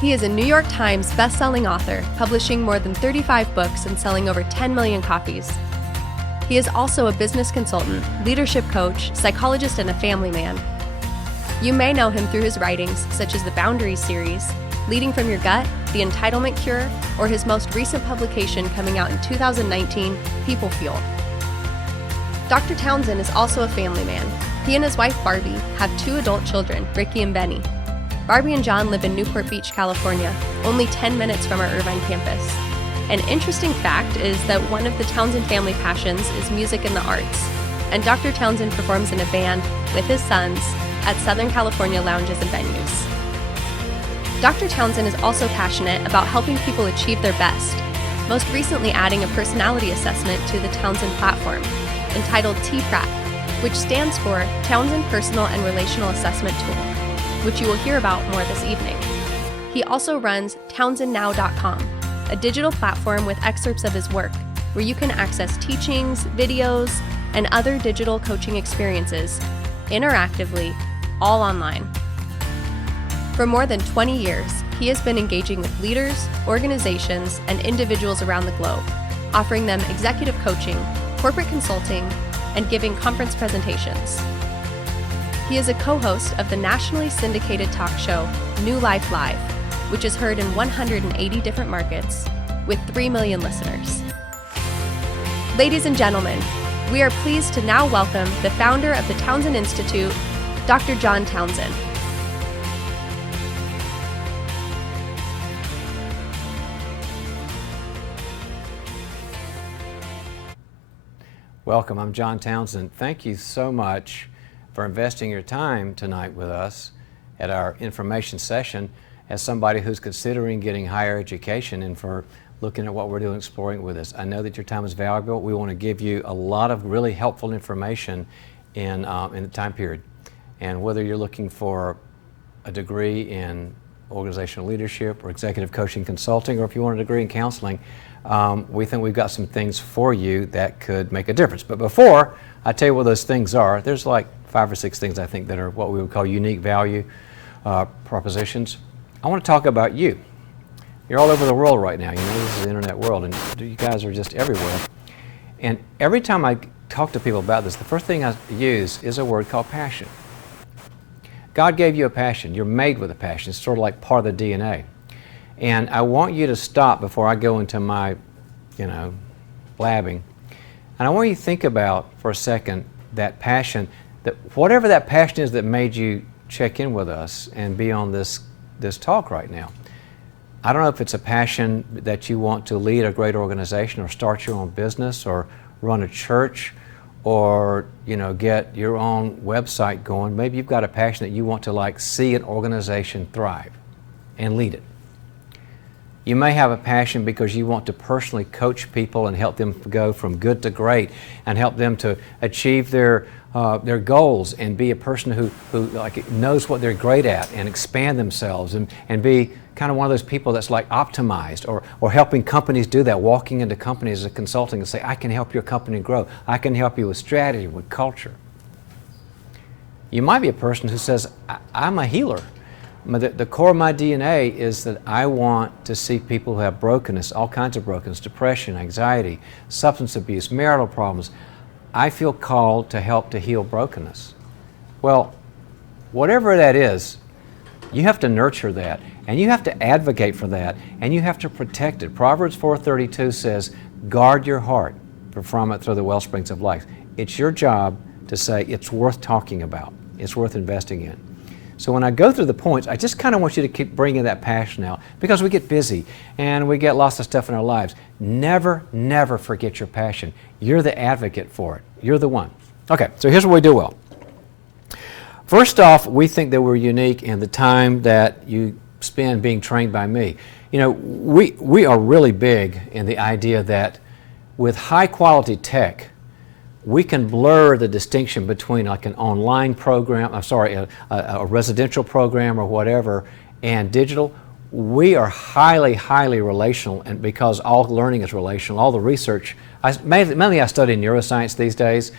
He is a New York Times best-selling author, publishing more than 35 books and selling over 10 million copies. He is also a business consultant, leadership coach, psychologist, and a family man. You may know him through his writings, such as the Boundaries series, Leading from Your Gut, The Entitlement Cure, or his most recent publication coming out in 2019, People Fuel. Dr. Townsend is also a family man. He and his wife Barbie have 2 adult children, Ricky and Benny. Barbie and John live in Newport Beach, California, only 10 minutes from our Irvine campus. An interesting fact is that one of the Townsend family passions is music and the arts, and Dr. Townsend performs in a band with his sons at Southern California lounges and venues. Dr. Townsend is also passionate about helping people achieve their best, most recently adding a personality assessment to the Townsend platform, entitled TPRAT, which stands for Townsend Personal and Relational Assessment Tool, which you will hear about more this evening. He also runs townsendnow.com, a digital platform with excerpts of his work, where you can access teachings, videos, and other digital coaching experiences interactively, all online. For more than 20 years, he has been engaging with leaders, organizations, and individuals around the globe, offering them executive coaching, corporate consulting, and giving conference presentations. He is a co-host of the nationally syndicated talk show New Life Live, which is heard in 180 different markets with 3 million listeners. Ladies and gentlemen, we are pleased to now welcome the founder of the Townsend Institute, Dr. John Townsend. Welcome, I'm John Townsend. Thank you so much for investing your time tonight with us at our information session as somebody who's considering getting higher education and for looking at what we're doing, exploring with us. I know that your time is valuable. We want to give you a lot of really helpful information in the time period. And whether you're looking for a degree in organizational leadership or executive coaching consulting, or if you want a degree in counseling, we think we've got some things for you that could make a difference. But before I tell you what those things are, there's like 5 or 6 things I think that are what we would call unique value propositions. I want to talk about you. You're all over the world right now. You know, this is the internet world, and you guys are just everywhere. And every time I talk to people about this, the first thing I use is a word called passion. God gave you a passion. You're made with a passion. It's sort of like part of the DNA. And I want you to stop before I go into my, blabbing. And I want you to think about for a second that passion, that whatever that passion is that made you check in with us and be on this talk right now. I don't know if it's a passion that you want to lead a great organization or start your own business or run a church or get your own website going. Maybe you've got a passion that you want to see an organization thrive and lead it. You may have a passion because you want to personally coach people and help them go from good to great and help them to achieve their goals and be a person who knows what they're great at and expand themselves and be kind of one of those people that's optimized or helping companies do that, walking into companies as a consulting and say, I can help your company grow. I can help you with strategy, with culture. You might be a person who says, I'm a healer. The core of my DNA is that I want to see people who have brokenness, all kinds of brokenness, depression, anxiety, substance abuse, marital problems. I feel called to help to heal brokenness. Well, whatever that is, you have to nurture that, and you have to advocate for that, and you have to protect it. Proverbs 4:32 says, guard your heart, for from it flow the well springs of life. It's your job to say it's worth talking about. It's worth investing in. So when I go through the points, I just kind of want you to keep bringing that passion out because we get busy and we get lots of stuff in our lives. Never, never forget your passion. You're the advocate for it. You're the one. Okay, so here's what we do well. First off, we think that we're unique in the time that you spend being trained by me. We are really big in the idea that with high quality tech, we can blur the distinction between an online program, a residential program or whatever, and digital. We are highly, highly relational, and because all learning is relational, all the research, mainly I study neuroscience these days,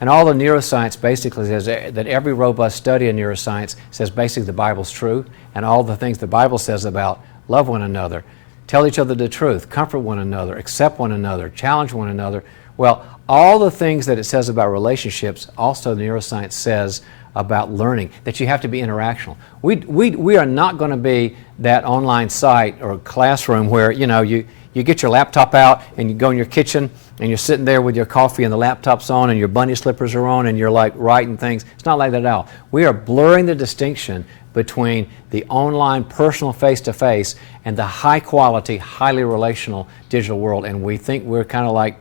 And all the neuroscience basically says that every robust study in neuroscience says basically the Bible's true, and all the things the Bible says about love one another, tell each other the truth, comfort one another, accept one another, challenge one another. Well, all the things that it says about relationships, also neuroscience says about learning, that you have to be interactional. We are not going to be that online site or classroom where, you know, you get your laptop out and you go in your kitchen and you're sitting there with your coffee and the laptop's on and your bunny slippers are on and you're like writing things. It's not like that at all. We are blurring the distinction between the online personal face-to-face and the high-quality, highly relational digital world, and we think we're kind of like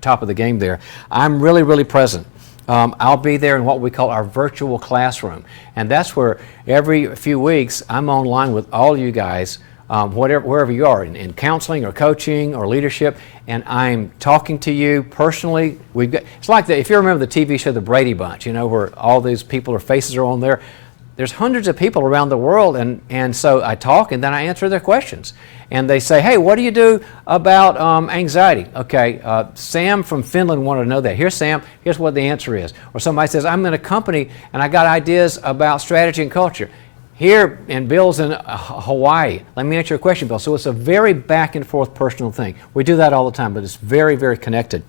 top of the game there. I'm really, really present. I'll be there in what we call our virtual classroom, and that's where every few weeks I'm online with all you guys, wherever you are, in counseling or coaching or leadership, and I'm talking to you personally. It's like if you remember the TV show The Brady Bunch, you know, where all these people, their faces are on there. There's hundreds of people around the world, and so I talk and then I answer their questions. And they say, hey, what do you do about anxiety? Okay, Sam from Finland wanted to know that. Here's Sam, here's what the answer is. Or somebody says, I'm in a company and I got ideas about strategy and culture. Here, and Bill's in Hawaii. Let me answer your question, Bill. So it's a very back and forth personal thing. We do that all the time, but it's very, very connected.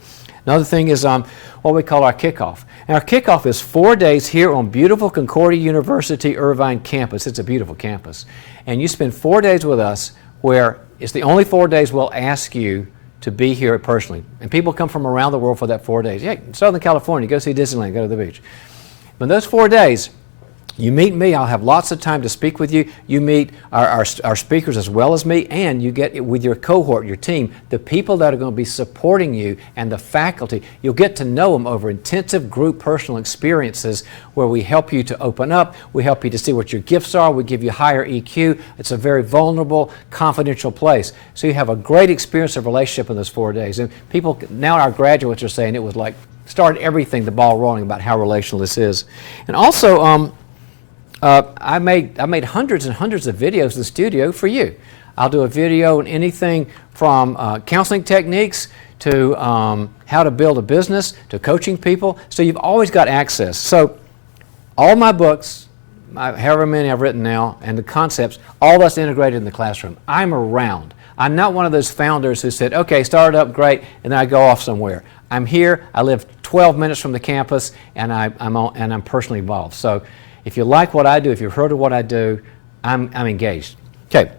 Another thing is what we call our kickoff. And our kickoff is 4 days here on beautiful Concordia University Irvine campus. It's a beautiful campus. And you spend 4 days with us where it's the only 4 days we'll ask you to be here personally. And people come from around the world for that 4 days. Yeah, Southern California, go see Disneyland, go to the beach. But those 4 days, you meet me, I'll have lots of time to speak with you. You meet our speakers as well as me, and you get with your cohort, your team, the people that are going to be supporting you and the faculty. You'll get to know them over intensive group personal experiences where we help you to open up, we help you to see what your gifts are, we give you higher EQ. It's a very vulnerable, confidential place. So you have a great experience of relationship in those 4 days. And people, now our graduates are saying it was like, started everything, the ball rolling about how relational this is. And also, I made hundreds and hundreds of videos in the studio for you. I'll do a video on anything from counseling techniques to how to build a business to coaching people. So you've always got access. So all my books, however many I've written now, and the concepts, all that's integrated in the classroom. I'm around. I'm not one of those founders who said, okay, start up, great, and then I go off somewhere. I'm here. I live 12 minutes from the campus, and I'm personally involved. So if you like what I do, if you've heard of what I do, I'm engaged. Okay.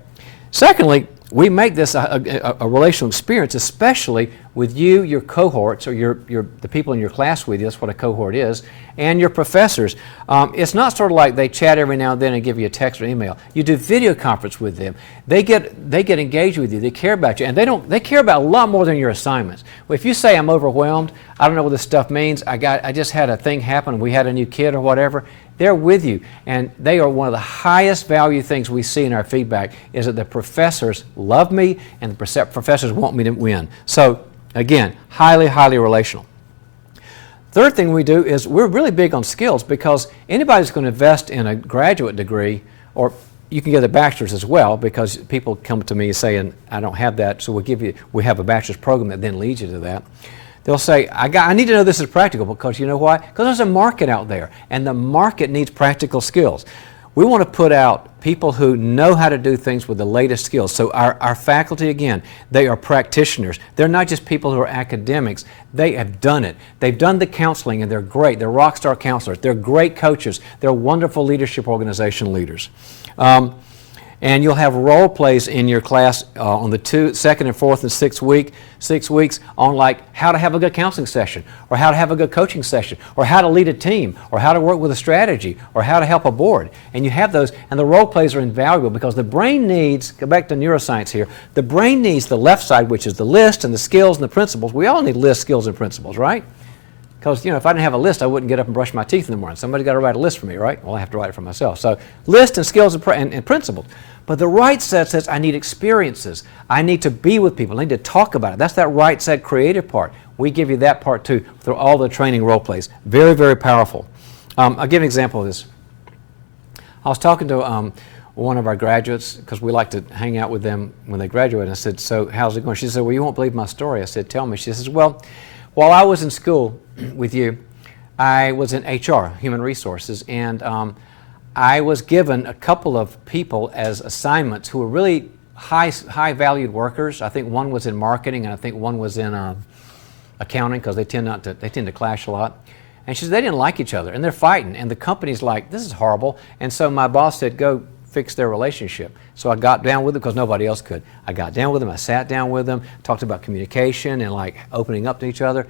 Secondly, we make this a relational experience, especially with you, your cohorts, or the people in your class with you. That's what a cohort is, and your professors. It's not sort of like they chat every now and then and give you a text or email. You do video conference with them. They get engaged with you. They care about you, and they care about a lot more than your assignments. Well, if you say I'm overwhelmed, I don't know what this stuff means. I just had a thing happen. We had a new kid or whatever. They're with you, and they are one of the highest value things we see in our feedback is that the professors love me and the professors want me to win. So again, highly, highly relational. Third thing we do is we're really big on skills, because anybody that's going to invest in a graduate degree, or you can get a bachelor's as well, because people come to me saying, I don't have that, so we have a bachelor's program that then leads you to that. They'll say, I need to know this is practical, because you know why? Because there's a market out there, and the market needs practical skills. We want to put out people who know how to do things with the latest skills. So our faculty, again, they are practitioners. They're not just people who are academics. They have done it. They've done the counseling, and they're great. They're rock star counselors. They're great coaches. They're wonderful leadership organization leaders. And you'll have role plays in your class on the second and fourth and 6 weeks on like how to have a good counseling session, or how to have a good coaching session, or how to lead a team, or how to work with a strategy, or how to help a board. And you have those, and the role plays are invaluable, because the brain needs, go back to neuroscience here, the brain needs the left side, which is the list and the skills and the principles. We all need lists, skills, and principles, right? Because, you know, if I didn't have a list, I wouldn't get up and brush my teeth in the morning. Somebody's got to write a list for me, right? Well, I have to write it for myself. So list and skills and principles. But the right side says I need experiences. I need to be with people. I need to talk about it. That's that right side creative part. We give you that part too through all the training role plays. Very, very powerful. I'll give an example of this. I was talking to one of our graduates, because we like to hang out with them when they graduate. And I said, so how's it going? She said, well, you won't believe my story. I said, tell me. She says, well, while I was in school with you, I was in HR, human resources, and I was given a couple of people as assignments who were really high valued workers. I think one was in marketing, and I think one was in accounting, because they tend to clash a lot. And she said they didn't like each other, and they're fighting, and the company's like, this is horrible. And so my boss said, go fix their relationship. So I got down with them because nobody else could. I got down with them, I sat down with them, talked about communication and like opening up to each other.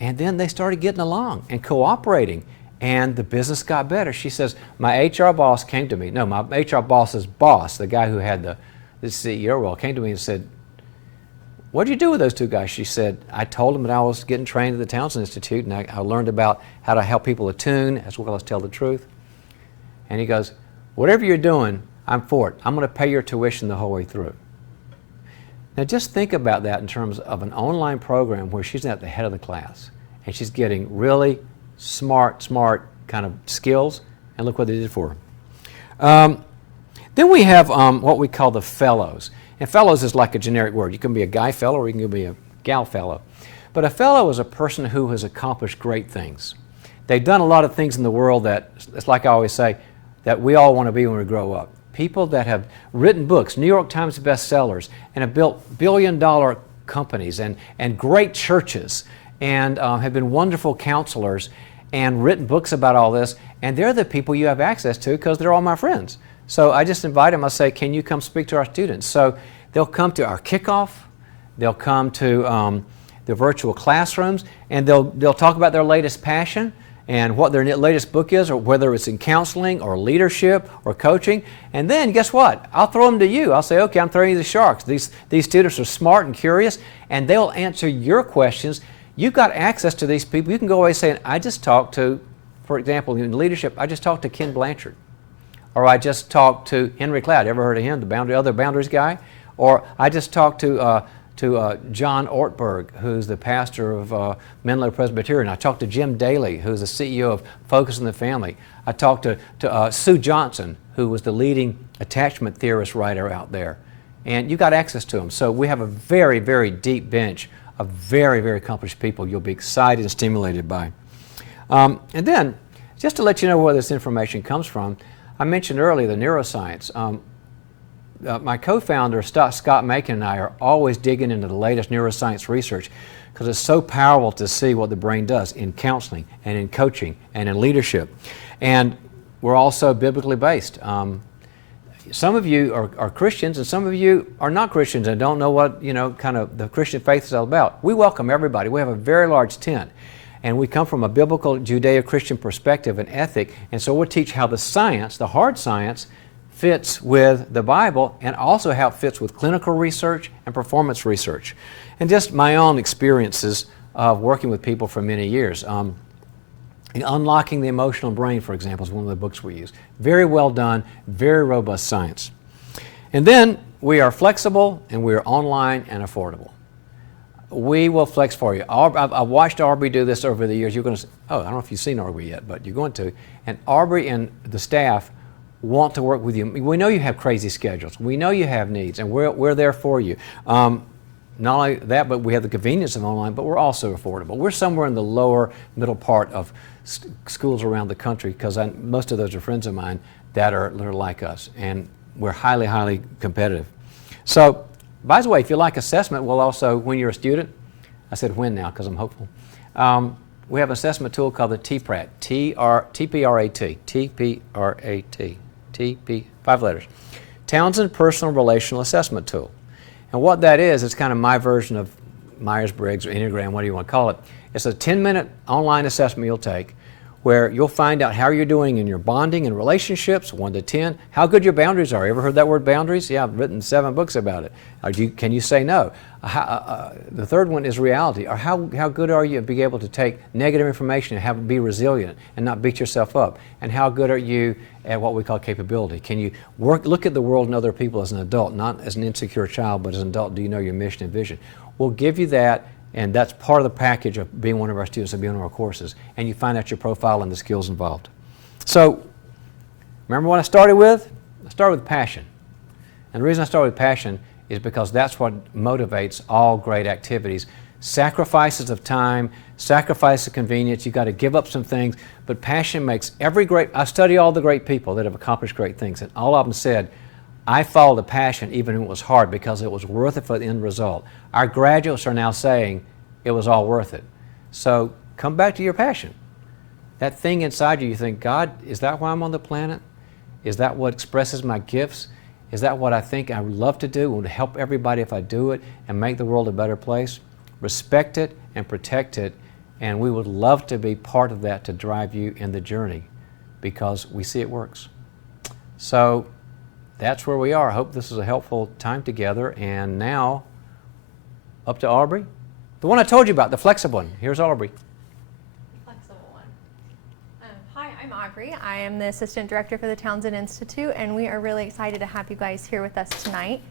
And then they started getting along and cooperating, and the business got better. She says, my HR boss came to me. No, my HR boss's boss, the guy who had the CEO role, came to me and said, what did you do with those two guys? She said, I told them that I was getting trained at the Townsend Institute, and I learned about how to help people attune as well as tell the truth. And he goes, whatever you're doing, I'm for it. I'm going to pay your tuition the whole way through. Now just think about that in terms of an online program where she's at the head of the class, and she's getting really smart kind of skills, and look what they did for her. Then we have what we call the fellows. And fellows is like a generic word. You can be a guy fellow or you can be a gal fellow. But a fellow is a person who has accomplished great things. They've done a lot of things in the world that, it's like I always say, that we all want to be when we grow up. People that have written books, New York Times bestsellers, and have built billion-dollar companies and great churches, and have been wonderful counselors and written books about all this, and they're the people you have access to because they're all my friends. So I just invite them, I say, can you come speak to our students? So they'll come to our kickoff, they'll come to the virtual classrooms, and they'll talk about their latest passion and what their latest book is, or whether it's in counseling or leadership or coaching. And then guess what? I'll throw them to you. I'll say, okay, I'm throwing you the sharks. These students are smart and curious, and they'll answer your questions. You've got access to these people. You can go away saying, I just talked to, for example, in leadership, I just talked to Ken Blanchard. Or I just talked to Henry Cloud. Ever heard of him, the other Boundaries guy? Or I just talked to John Ortberg, who's the pastor of Menlo Presbyterian. I talked to Jim Daly, who's the CEO of Focus on the Family. I talked to Sue Johnson, who was the leading attachment theorist writer out there. And you got access to them. So we have a very, very deep bench of very, very accomplished people you'll be excited and stimulated by. And then, just to let you know where this information comes from, I mentioned earlier the neuroscience. My co-founder, Scott Macon, and I are always digging into the latest neuroscience research because it's so powerful to see what the brain does in counseling and in coaching and in leadership. And we're also biblically based. Some of you are Christians, and some of you are not Christians and don't know what, kind of the Christian faith is all about. We welcome everybody. We have a very large tent. And we come from a biblical Judeo-Christian perspective and ethic, and so we'll teach how the science, the hard science, fits with the Bible, and also how it fits with clinical research and performance research. And just my own experiences of working with people for many years. Unlocking the Emotional Brain, for example, is one of the books we use. Very well done, very robust science. And then we are flexible, and we are online and affordable. We will flex for you. I've watched Aubrey do this over the years. You're going to say, oh, I don't know if you've seen Aubrey yet, but you're going to. And Aubrey and the staff want to work with you. We know you have crazy schedules. We know you have needs, and we're there for you. Not only that, but we have the convenience of online, but we're also affordable. We're somewhere in the lower middle part of schools around the country, because most of those are friends of mine that are like us, and we're highly, highly competitive. So, by the way, if you like assessment, we'll also, when you're a student, I said when now because I'm hopeful, we have an assessment tool called the TPRAT, TPRAT, 5 letters, Townsend Personal Relational Assessment Tool. And what that is, it's kind of my version of Myers-Briggs or Enneagram, whatever you want to call it. It's a 10-minute online assessment you'll take where you'll find out how you're doing in your bonding and relationships, 1 to 10, how good your boundaries are. Ever heard that word boundaries? Yeah, I've written 7 books about it. Can you say no? The third one is reality. Or how good are you at being able to take negative information and be resilient and not beat yourself up? And how good are you at what we call capability? Can you look at the world and other people as an adult, not as an insecure child, but as an adult? Do you know your mission and vision? We'll give you that. And that's part of the package of being one of our students and being one of our courses. And you find out your profile and the skills involved. So, remember what I started with? I started with passion. And the reason I started with passion is because that's what motivates all great activities. sacrifices of time, sacrifice of convenience. You've got to give up some things, but passion makes every great. I study all the great people that have accomplished great things, and all of them said, I followed the passion even when it was hard because it was worth it for the end result. Our graduates are now saying it was all worth it. So come back to your passion. That thing inside you, you think, God, is that why I'm on the planet? Is that what expresses my gifts? Is that what I think I would love to do? Would help everybody if I do it and make the world a better place? Respect it and protect it, and we would love to be part of that to drive you in the journey because we see it works. So that's where we are. I hope this is a helpful time together. And now, up to Aubrey. The one I told you about, the flexible one. Here's Aubrey. Flexible one. Hi, I'm Aubrey. I am the Assistant Director for the Townsend Institute, and we are really excited to have you guys here with us tonight.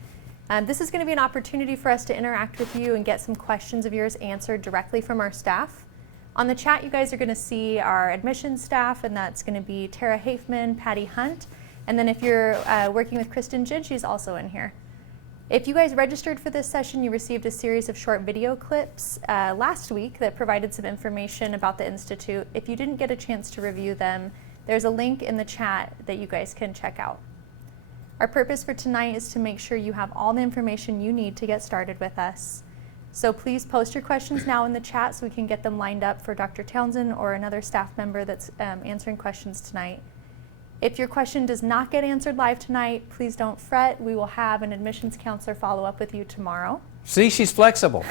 This is going to be an opportunity for us to interact with you and get some questions of yours answered directly from our staff. On the chat, you guys are going to see our admissions staff, and that's going to be Tara Hafman, Patty Hunt, and then if you're working with Kristen Jid, she's also in here. If you guys registered for this session, you received a series of short video clips last week that provided some information about the Institute. If you didn't get a chance to review them, there's a link in the chat that you guys can check out. Our purpose for tonight is to make sure you have all the information you need to get started with us. So please post your questions now in the chat so we can get them lined up for Dr. Townsend or another staff member that's answering questions tonight. If your question does not get answered live tonight, please don't fret. We will have an admissions counselor follow up with you tomorrow. See, she's flexible.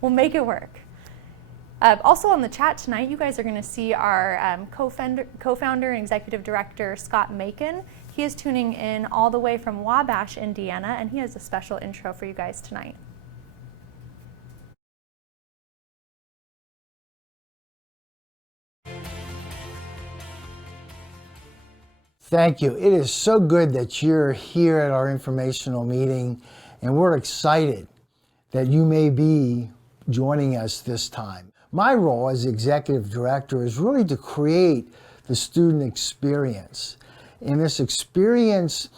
We'll make it work. Also on the chat tonight, you guys are going to see our co-founder and executive director, Scott Macon. He is tuning in all the way from Wabash, Indiana, and he has a special intro for you guys tonight. Thank you. It is so good that you're here at our informational meeting, and we're excited that you may be joining us this time. My role as executive director is really to create the student experience. And this experience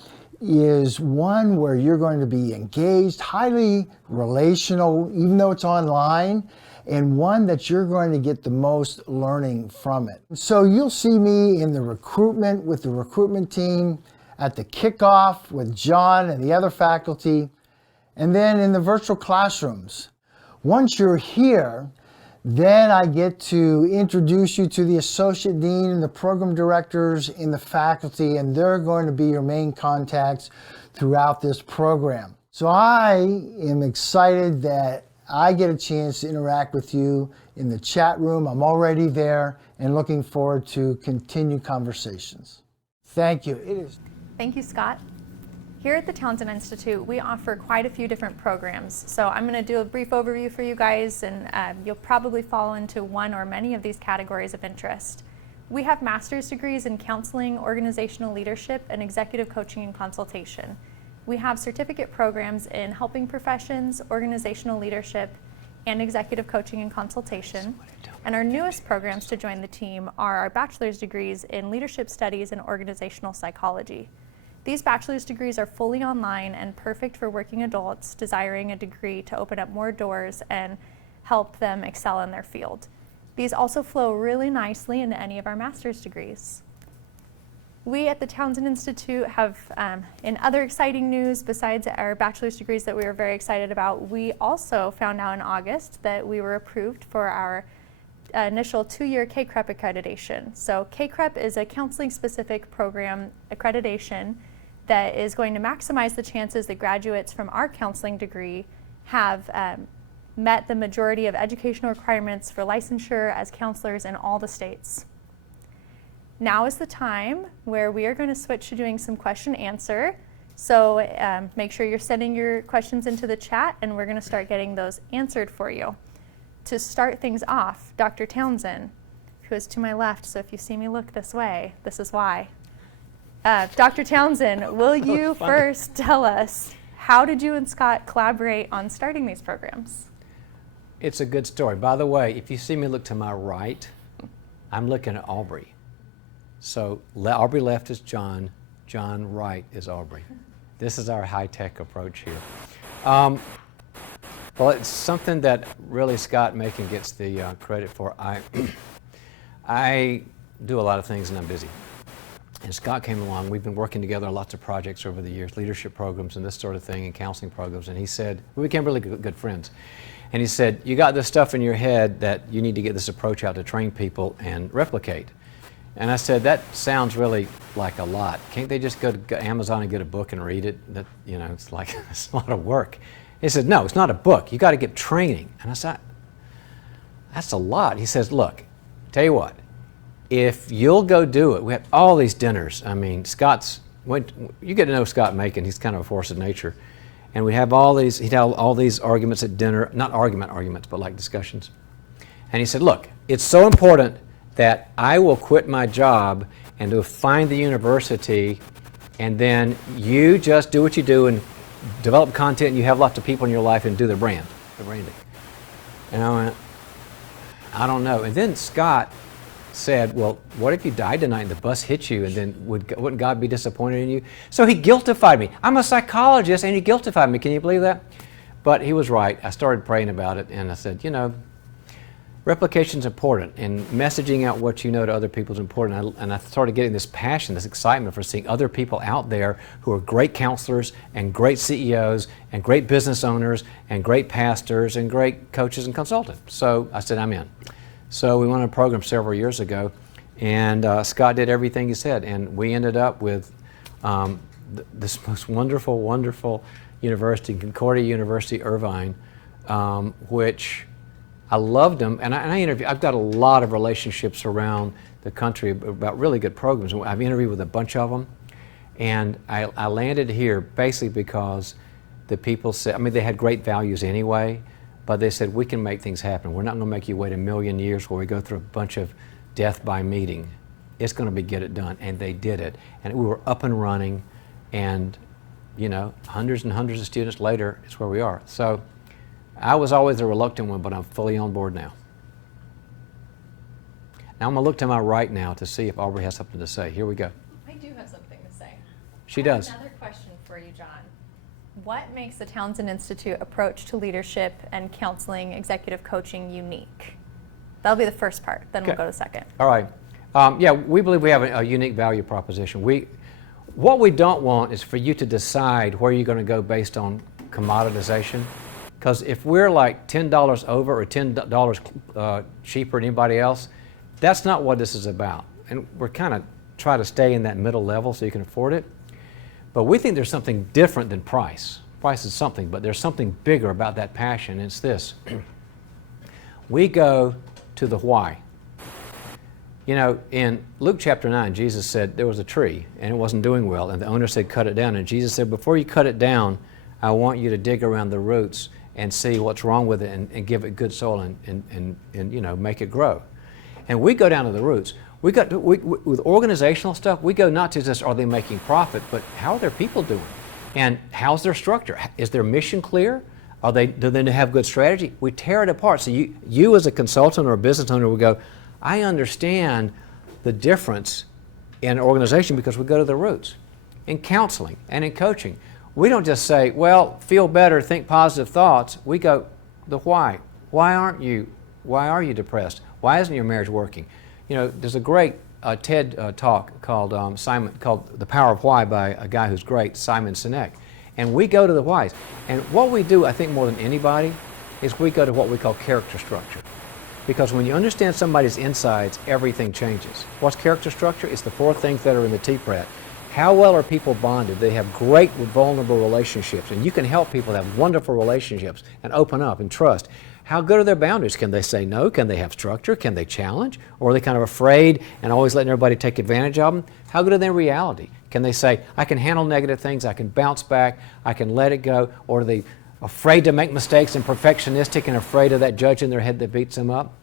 is one where you're going to be engaged, highly relational, even though it's online, and one that you're going to get the most learning from it. So you'll see me in the recruitment with the recruitment team, at the kickoff with John and the other faculty, and then in the virtual classrooms. Once you're here, then I get to introduce you to the associate dean and the program directors in the faculty, and they're going to be your main contacts throughout this program. So I am excited that I get a chance to interact with you in the chat room. I'm already there and looking forward to continued conversations. Thank you. Thank you, Scott. Here at the Townsend Institute, we offer quite a few different programs. So I'm going to do a brief overview for you guys, and you'll probably fall into one or many of these categories of interest. We have master's degrees in counseling, organizational leadership, and executive coaching and consultation. We have certificate programs in helping professions, organizational leadership, and executive coaching and consultation. And our newest programs to join the team are our bachelor's degrees in leadership studies and organizational psychology. These bachelor's degrees are fully online and perfect for working adults desiring a degree to open up more doors and help them excel in their field. These also flow really nicely into any of our master's degrees. We at the Townsend Institute have, in other exciting news besides our bachelor's degrees that we were very excited about, we also found out in August that we were approved for our initial 2-year CACREP accreditation. So CACREP is a counseling-specific program accreditation that is going to maximize the chances that graduates from our counseling degree have met the majority of educational requirements for licensure as counselors in all the states. Now is the time where we are going to switch to doing some question answer. So make sure you're sending your questions into the chat, and we're going to start getting those answered for you. To start things off, Dr. Townsend, who is to my left, so if you see me look this way, this is why. Dr. Townsend, will you first tell us, how did you and Scott collaborate on starting these programs? It's a good story. By the way, if you see me look to my right, I'm looking at Aubrey. So Aubrey left is John, John right is Aubrey. This is our high-tech approach here. Well, it's something that really Scott Macon gets the credit for. I do a lot of things and I'm busy. And Scott came along. We've been working together on lots of projects over the years, leadership programs and this sort of thing, and counseling programs. And he said, we became really good friends. And he said, you got this stuff in your head that you need to get this approach out to train people and replicate. And I said, that sounds really like a lot. Can't they just go to Amazon and get a book and read it? That, you know, it's like, it's a lot of work. He said, no, it's not a book. You got to get training. And I said, that's a lot. He says, look, tell you what, if you'll go do it, we had all these dinners. I mean, you get to know Scott Macon, he's kind of a force of nature. And we have all these, he'd have all these arguments at dinner, not arguments, but like discussions. And he said, look, it's so important that I will quit my job and to find the university, and then you just do what you do and develop content, and you have lots of people in your life and do the branding. And I went, I don't know. And then Scott said, well, what if you died tonight and the bus hit you, and then wouldn't God be disappointed in you? So he guiltified me. I'm a psychologist, and he guiltified me. Can you believe that? But he was right. I started praying about it, and I said, you know, replication's important, and messaging out what you know to other people is important. And I started getting this passion, this excitement for seeing other people out there who are great counselors and great CEOs and great business owners and great pastors and great coaches and consultants. So I said, I'm in. So we went on a program several years ago, and Scott did everything he said, and we ended up with this most wonderful, wonderful university, Concordia University, Irvine, which I loved them, and I interviewed. I've got a lot of relationships around the country about really good programs. I've interviewed with a bunch of them, and I landed here basically because the people said, I mean, they had great values anyway, but they said, we can make things happen. We're not going to make you wait a million years where we go through a bunch of death by meeting. It's going to be get it done, and they did it. And we were up and running, and you know, hundreds and hundreds of students later, it's where we are. So I was always a reluctant one, but I'm fully on board now. Now I'm going to look to my right now to see if Aubrey has something to say. Here we go. I do have something to say. She does. Another question for you, John. What makes the Townsend Institute approach to leadership and counseling, executive coaching unique? That'll be the first part, then we'll go to second. All right. Yeah, we believe we have a unique value proposition. What we don't want is for you to decide where you're going to go based on commoditization. Because if we're like $10 over or $10 cheaper than anybody else, that's not what this is about. And we're kind of trying to stay in that middle level so you can afford it. But we think there's something different than price. Price is something, but there's something bigger about that passion, and it's this. We go to the why. You know, in Luke chapter 9, Jesus said there was a tree, and it wasn't doing well, and the owner said, cut it down. And Jesus said, before you cut it down, I want you to dig around the roots and see what's wrong with it and give it good soil and you know, make it grow. And we go down to the roots. With organizational stuff, we go not to just are they making profit, but how are their people doing? And how's their structure? Is their mission clear? Do they have good strategy? We tear it apart. So you as a consultant or a business owner would go, I understand the difference in an organization because we go to the roots. In counseling and in coaching, we don't just say, well, feel better, think positive thoughts. We go, the why. Why are you depressed? Why isn't your marriage working? You know, there's a great TED talk called The Power of Why by a guy who's great, Simon Sinek. And we go to the whys. And what we do, I think more than anybody, is we go to what we call character structure. Because when you understand somebody's insides, everything changes. What's character structure? It's the four things that are in the T-Prat. How well are people bonded? They have great vulnerable relationships, and you can help people have wonderful relationships and open up and trust. How good are their boundaries? Can they say no? Can they have structure? Can they challenge? Or are they kind of afraid and always letting everybody take advantage of them? How good are they in reality? Can they say, I can handle negative things, I can bounce back, I can let it go? Or are they afraid to make mistakes and perfectionistic and afraid of that judge in their head that beats them up?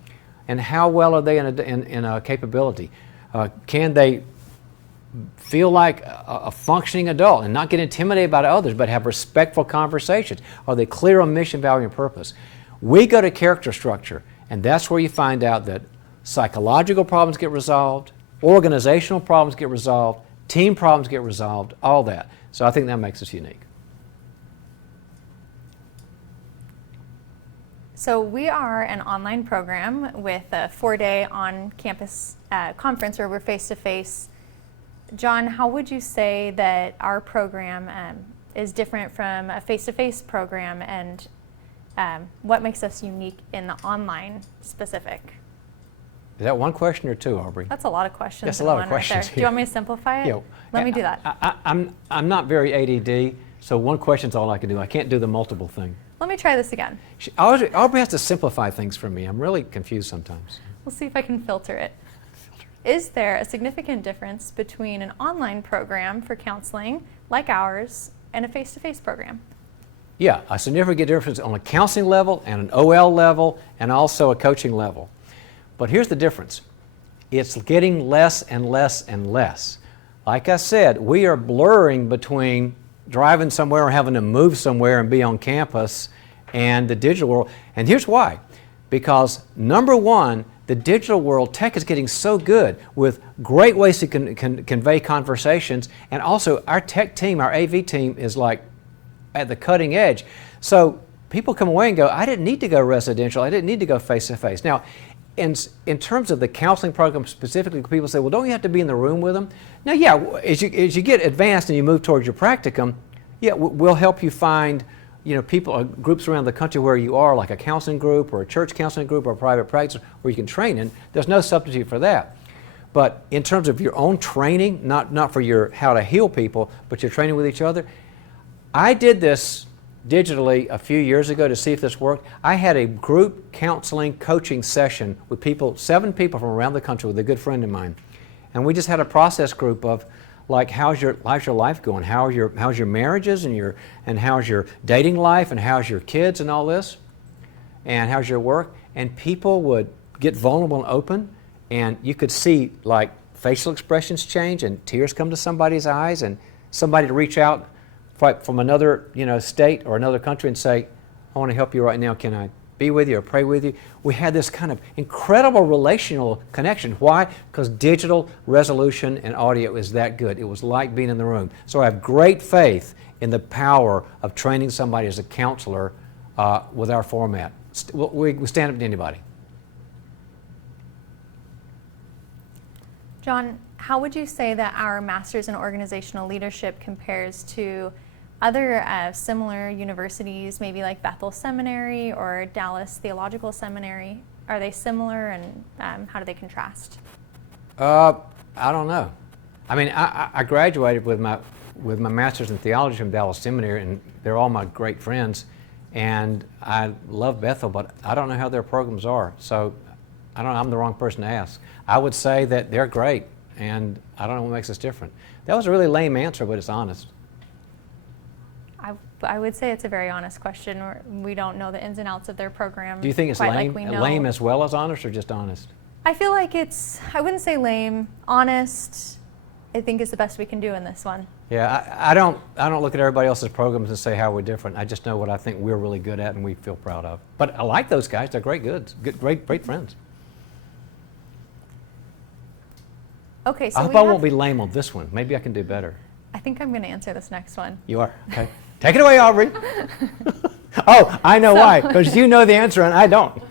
And how well are they in a capability? Can they feel like a functioning adult and not get intimidated by others, but have respectful conversations? Are they clear on mission, value, and purpose? We go to character structure, and that's where you find out that psychological problems get resolved, organizational problems get resolved, team problems get resolved, all that. So I think that makes us unique. So we are an online program with a 4-day on-campus conference where we're face-to-face. John, how would you say that our program is different from a face-to-face program, and what makes us unique in the online specific? Is that one question or two, Aubrey? That's a lot of questions. That's a lot of questions. Right. Do you want me to simplify it? Yeah. Let me do that. I'm not very ADD, so one question's all I can do. I can't do the multiple thing. Let me try this again. Aubrey has to simplify things for me. I'm really confused sometimes. We'll see if I can filter it. Is there a significant difference between an online program for counseling like ours and a face-to-face program? Yeah, a significant difference on a counseling level and an OL level and also a coaching level. But here's the difference. It's getting less and less and less. Like I said, we are blurring between driving somewhere or having to move somewhere and be on campus and the digital world. And here's why. Because number one, the digital world, tech is getting so good with great ways to convey conversations, and also our tech team, our AV team is like at the cutting edge. So people come away and go, I didn't need to go residential, I didn't need to go face-to-face. Now, in terms of the counseling program specifically, people say, well, don't you have to be in the room with them? Now, yeah, as you get advanced and you move towards your practicum, yeah, we'll help you find people, groups around the country where you are, like a counseling group or a church counseling group or a private practice where you can train in. There's no substitute for that. But in terms of your own training, not for your how to heal people, but your training with each other, I did this digitally a few years ago to see if this worked. I had a group counseling coaching session with 7 people from around the country with a good friend of mine. And we just had a process group of like, how's your life going? How's your marriages and how's your dating life and how's your kids and all this? And how's your work? And people would get vulnerable and open, and you could see like facial expressions change and tears come to somebody's eyes, and somebody to reach out from another state or another country and say, I want to help you right now. Can I be with you or pray with you? We had this kind of incredible relational connection. Why? Because digital resolution and audio is that good. It was like being in the room. So I have great faith in the power of training somebody as a counselor with our format. We stand up to anybody. John, how would you say that our Master's in Organizational Leadership compares to other similar universities, maybe like Bethel Seminary or Dallas Theological Seminary? Are they similar, and how do they contrast? I don't know. I mean, I graduated with my master's in theology from Dallas Seminary, and they're all my great friends, and I love Bethel, but I don't know how their programs are. So I don't know, I'm the wrong person to ask. I would say that they're great, and I don't know what makes us different. That was a really lame answer, but it's honest. I would say it's a very honest question. We don't know the ins and outs of their program. Do you think it's lame? Like Lame as well as honest, or just honest? I feel like I wouldn't say lame. Honest, I think is the best we can do in this one. Yeah, I don't look at everybody else's programs and say how we're different. I just know what I think we're really good at and we feel proud of. But I like those guys. They're great great friends. Okay, so I hope I won't be lame on this one. Maybe I can do better. I think I'm going to answer this next one. You are? Okay. Take it away, Aubrey. Oh, I know why. Because you know the answer and I don't.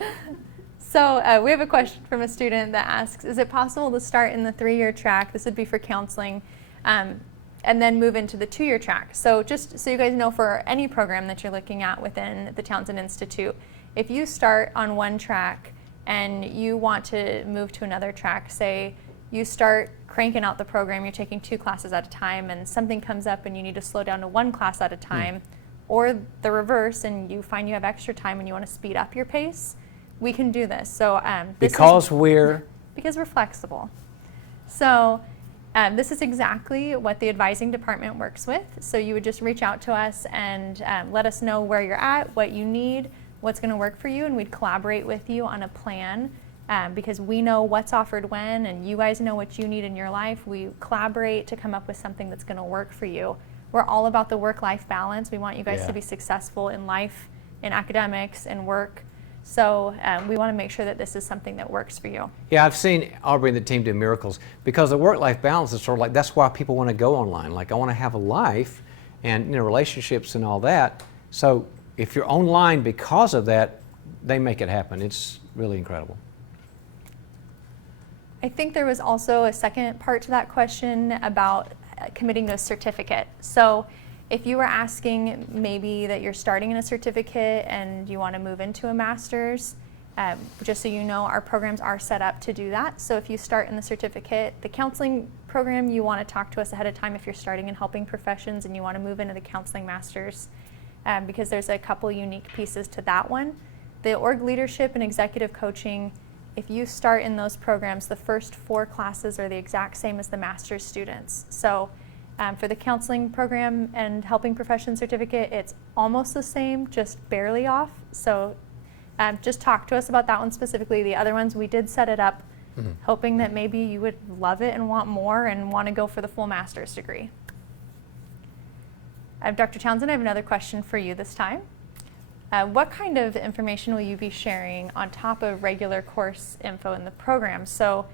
So we have a question from a student that asks, is it possible to start in the 3-year track, this would be for counseling, and then move into the 2-year track? So just so you guys know, for any program that you're looking at within the Townsend Institute, if you start on one track and you want to move to another track, say you start cranking out the program, you're taking 2 classes at a time, and something comes up and you need to slow down to 1 class at a time, or the reverse, and you find you have extra time and you want to speed up your pace, we can do this. So because we're flexible. So this is exactly what the advising department works with. So you would just reach out to us and let us know where you're at, what you need, what's going to work for you, and we'd collaborate with you on a plan. Because we know what's offered when, and you guys know what you need in your life. We collaborate to come up with something that's going to work for you. We're all about the work-life balance. We want you guys to be successful in life, in academics, and work. So we want to make sure that this is something that works for you. Yeah, I've seen Aubrey and the team do miracles, because the work-life balance is sort of like, that's why people want to go online. Like, I want to have a life and relationships and all that. So if you're online because of that, they make it happen. It's really incredible. I think there was also a second part to that question about committing to a certificate. So if you were asking maybe that you're starting in a certificate and you want to move into a master's, just so you know, our programs are set up to do that. So if you start in the certificate, the counseling program, you want to talk to us ahead of time if you're starting in helping professions and you want to move into the counseling master's, because there's a couple unique pieces to that one. The org leadership and executive coaching, if you start in those programs, the first 4 classes are the exact same as the master's students. So for the counseling program and helping profession certificate, it's almost the same, just barely off. So just talk to us about that one specifically. The other ones, we did set it up hoping that maybe you would love it and want more and want to go for the full master's degree. Dr. Townsend, I have another question for you this time. What kind of information will you be sharing on top of regular course info in the program? So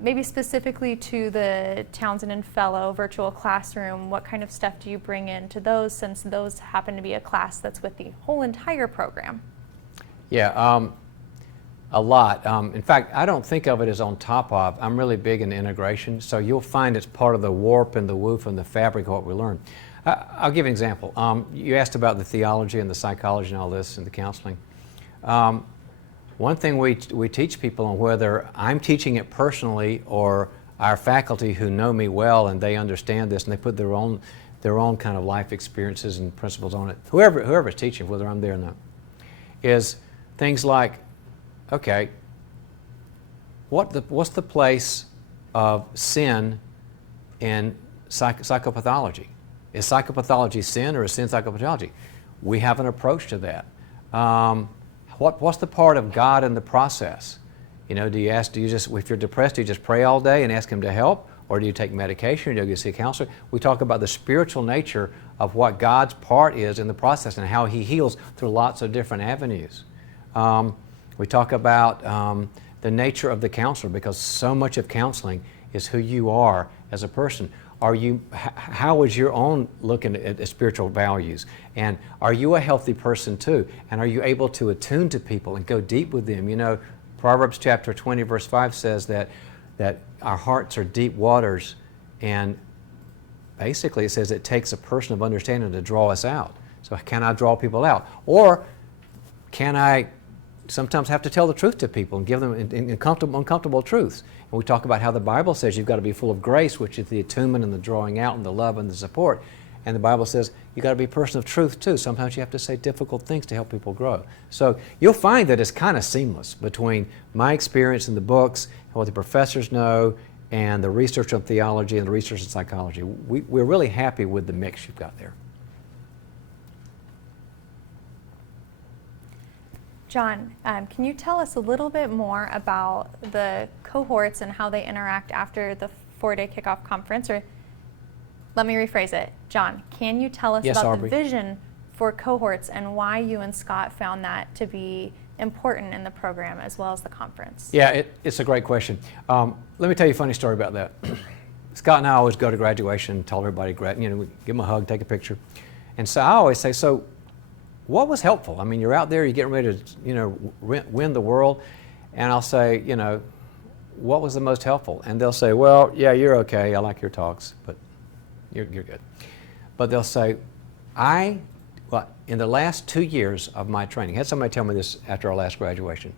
maybe specifically to the Townsend and Fellow virtual classroom, what kind of stuff do you bring into those, since those happen to be a class that's with the whole entire program? Yeah, a lot. In fact, I don't think of it as on top of. I'm really big in integration, so you'll find it's part of the warp and the woof and the fabric of what we learn. I'll give you an example. You asked about the theology and the psychology and all this and the counseling. One thing we teach people, on whether I'm teaching it personally or our faculty who know me well and they understand this and they put their own kind of life experiences and principles on it, whoever's teaching, whether I'm there or not, is things like, okay, what's the place of sin in psychopathology? Is psychopathology sin, or is sin psychopathology? We have an approach to that. What's the part of God in the process? You know, if you're depressed, do you just pray all day and ask Him to help? Or do you take medication, or do you go see a counselor? We talk about the spiritual nature of what God's part is in the process and how He heals through lots of different avenues. We talk about the nature of the counselor, because so much of counseling is who you are as a person. How is your own looking at spiritual values? And are you a healthy person too? And are you able to attune to people and go deep with them? You know, Proverbs chapter 20 verse 5 says that our hearts are deep waters, and basically it says it takes a person of understanding to draw us out. So can I draw people out? Or can I sometimes have to tell the truth to people and give them uncomfortable truths? And we talk about how the Bible says you've got to be full of grace, which is the attunement and the drawing out and the love and the support. And the Bible says you've got to be a person of truth too. Sometimes you have to say difficult things to help people grow. So you'll find that it's kind of seamless between my experience in the books and what the professors know and the research on theology and the research on psychology. We're really happy with the mix you've got there. John, can you tell us a little bit more about the cohorts and how they interact after the 4-day kickoff conference? Or let me rephrase it. John, can you tell us about Aubrey. the vision for cohorts and why you and Scott found that to be important in the program as well as the conference? Yeah, it's a great question. Let me tell you a funny story about that. Scott and I always go to graduation and tell everybody, we give them a hug, take a picture. And so I always say, so what was helpful? I mean, you're out there, you're getting ready to, win the world. And I'll say, what was the most helpful? And they'll say, well, yeah, you're okay. I like your talks, but you're good. But they'll say, in the last 2 years of my training, I had somebody tell me this after our last graduation.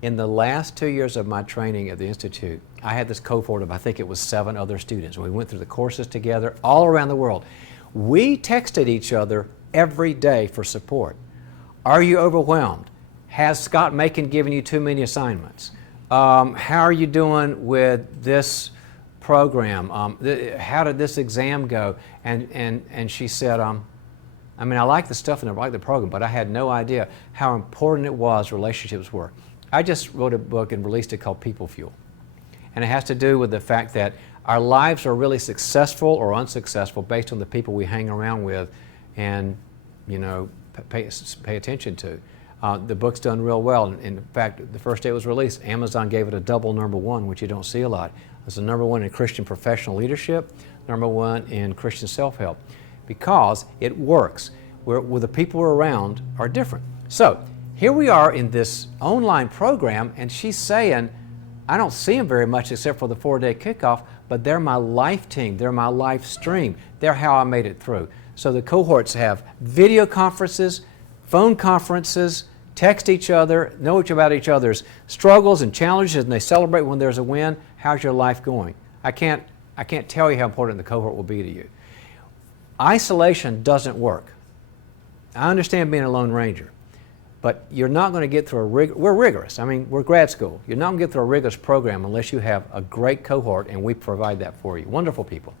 In the last 2 years of my training at the Institute, I had this cohort of, I think it was 7 other students. We went through the courses together all around the world. We texted each other every day for support. Are you overwhelmed? Has Scott Macon given you too many assignments? How are you doing with this program? How did this exam go? And she said, I like the stuff and I like the program, but I had no idea how important it was relationships were. I just wrote a book and released it called People Fuel. And it has to do with the fact that our lives are really successful or unsuccessful based on the people we hang around with and, pay attention to. The book's done real well. In fact, the first day it was released, Amazon gave it a double #1, which you don't see a lot. It's the #1 in Christian professional leadership, #1 in Christian self-help, because it works. Where the people we're around are different. So Here we are in this online program, and she's saying, I don't see them very much except for the 4-day kickoff, but they're my life team, they're my life stream, they're how I made it through. So the cohorts have video conferences, phone conferences, text each other, know about each other's struggles and challenges, and they celebrate when there's a win. How's your life going? I can't tell you how important the cohort will be to you. Isolation doesn't work. I understand being a Lone Ranger, but you're not going to get through we're rigorous. I mean, we're grad school. You're not going to get through a rigorous program unless you have a great cohort, and we provide that for you. Wonderful people.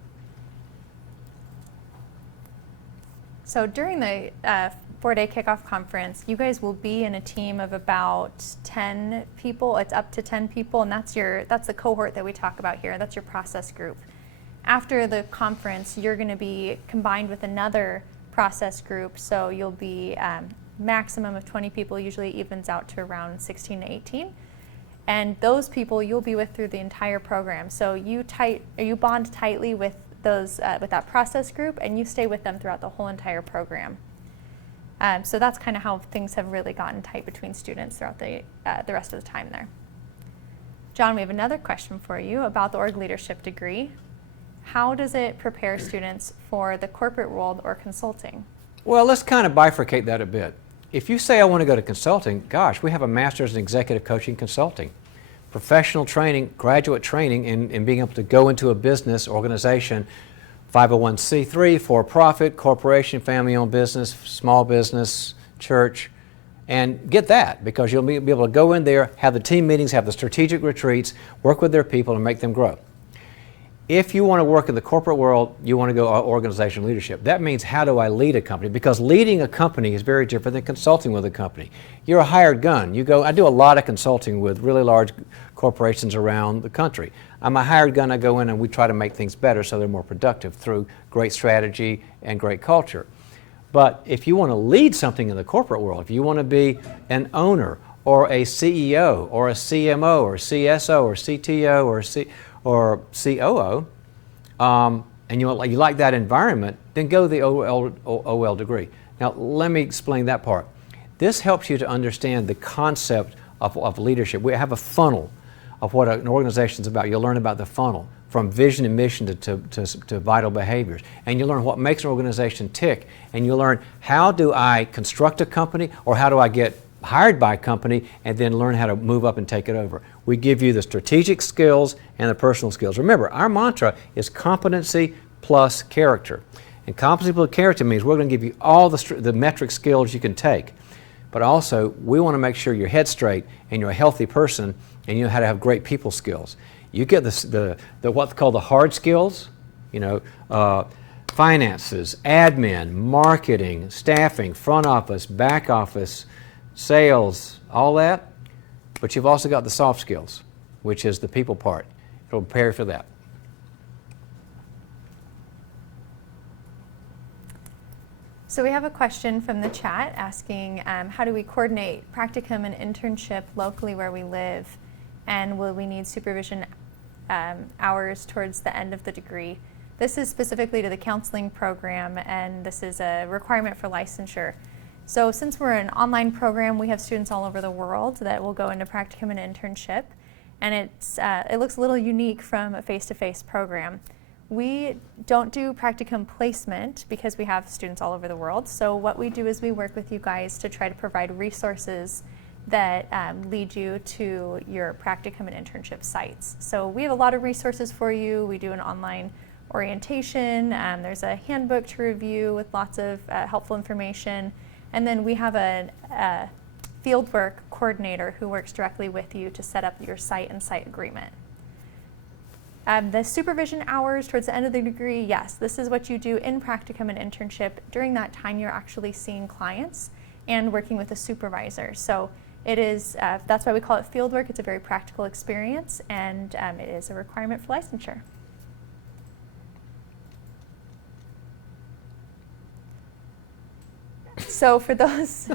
So during the 4-day kickoff conference, you guys will be in a team of about 10 people. It's up to 10 people, and that's the cohort that we talk about here. That's your process group. After the conference, you're going to be combined with another process group, so you'll be maximum of 20 people, usually evens out to around 16 to 18. And those people you'll be with through the entire program. So you bond tightly with with that process group, and you stay with them throughout the whole entire program. So that's kind of how things have really gotten tight between students throughout the rest of the time there. John, we have another question for you about the org leadership degree. How does it prepare students for the corporate world or consulting? Well, let's kind of bifurcate that a bit. If you say I want to go to consulting, gosh, we have a master's in executive coaching consulting. Professional training, graduate training in being able to go into a business organization, 501c3, for-profit, corporation, family-owned business, small business, church, and get that, because you'll be able to go in there, have the team meetings, have the strategic retreats, work with their people and make them grow. If you want to work in the corporate world, you want to go organizational leadership. That means, how do I lead a company? Because leading a company is very different than consulting with a company. You're a hired gun. I do a lot of consulting with really large corporations around the country. I'm a hired gun. I go in and we try to make things better so they're more productive through great strategy and great culture. But if you want to lead something in the corporate world, if you want to be an owner or a CEO or a CMO or CSO or CTO or COO, and you like that environment, then go the OL degree. Now, let me explain that part. This helps you to understand the concept of leadership. We have a funnel of what an organization is about. You'll learn about the funnel, from vision and mission to vital behaviors. And you'll learn what makes an organization tick. And you'll learn, how do I construct a company, or how do I get hired by a company and then learn how to move up and take it over. We give you the strategic skills and the personal skills. Remember, our mantra is competency plus character. And competency plus character means we're going to give you all the metric skills you can take. But also, we want to make sure your head's straight and you're a healthy person and you know how to have great people skills. You get the what's called the hard skills, finances, admin, marketing, staffing, front office, back office, sales, all that. But you've also got the soft skills, which is the people part. It'll prepare you for that. So we have a question from the chat asking, how do we coordinate practicum and internship locally where we live? And will we need supervision hours towards the end of the degree? This is specifically to the counseling program, and this is a requirement for licensure. So since we're an online program, we have students all over the world that will go into practicum and internship, and it looks a little unique from a face-to-face program. We don't do practicum placement because we have students all over the world. So what we do is we work with you guys to try to provide resources that lead you to your practicum and internship sites. So we have a lot of resources for you. We do an online orientation. There's a handbook to review with lots of helpful information. And then we have a fieldwork coordinator who works directly with you to set up your site and site agreement. The supervision hours towards the end of the degree, yes, this is what you do in practicum and internship. During that time, you're actually seeing clients and working with a supervisor. So it is, that's why we call it fieldwork. It's a very practical experience, and it is a requirement for licensure. So for those,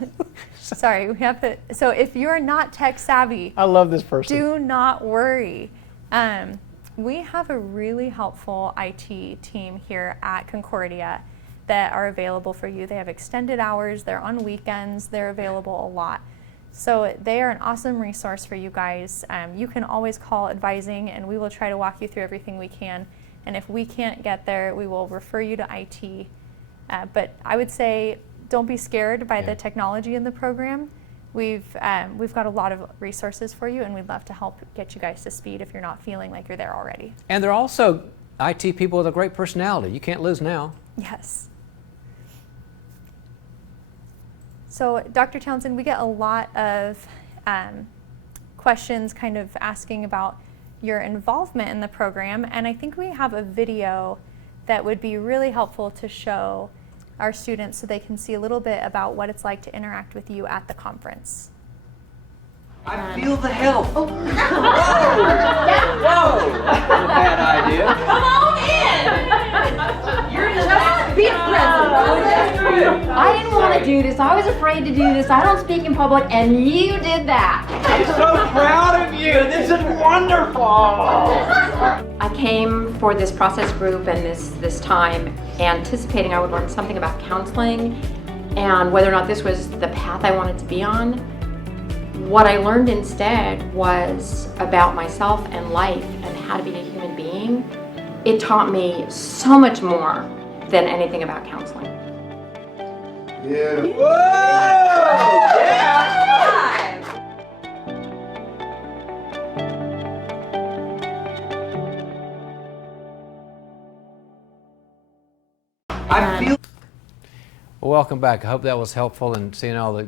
sorry, we have to, so if you're not tech savvy, I love this person. Do not worry. We have a really helpful IT team here at Concordia that are available for you. They have extended hours, they're on weekends, they're available a lot. So they are an awesome resource for you guys. You can always call advising, and we will try to walk you through everything we can. And if we can't get there, we will refer you to IT. But I would say don't be scared by the technology in the program. We've got a lot of resources for you, and we'd love to help get you guys to speed if you're not feeling like you're there already. And they're also IT people with a great personality. You can't lose now. Yes. So, Dr. Townsend, we get a lot of questions kind of asking about your involvement in the program, and I think we have a video that would be really helpful to show our students so they can see a little bit about what it's like to interact with you at the conference. I feel the help. Oh. Whoa! Whoa! That's a bad idea. Come on in! You're just Be present. I didn't want to do this. I was afraid to do this. I don't speak in public, and you did that. I'm so proud of you. This is wonderful. I came for this process group and this time anticipating I would learn something about counseling and whether or not this was the path I wanted to be on. What I learned instead was about myself and life and how to be a human being. It taught me so much more than anything about counseling. Yeah. Whoa! Yeah! I feel. Well, welcome back. I hope that was helpful in seeing all the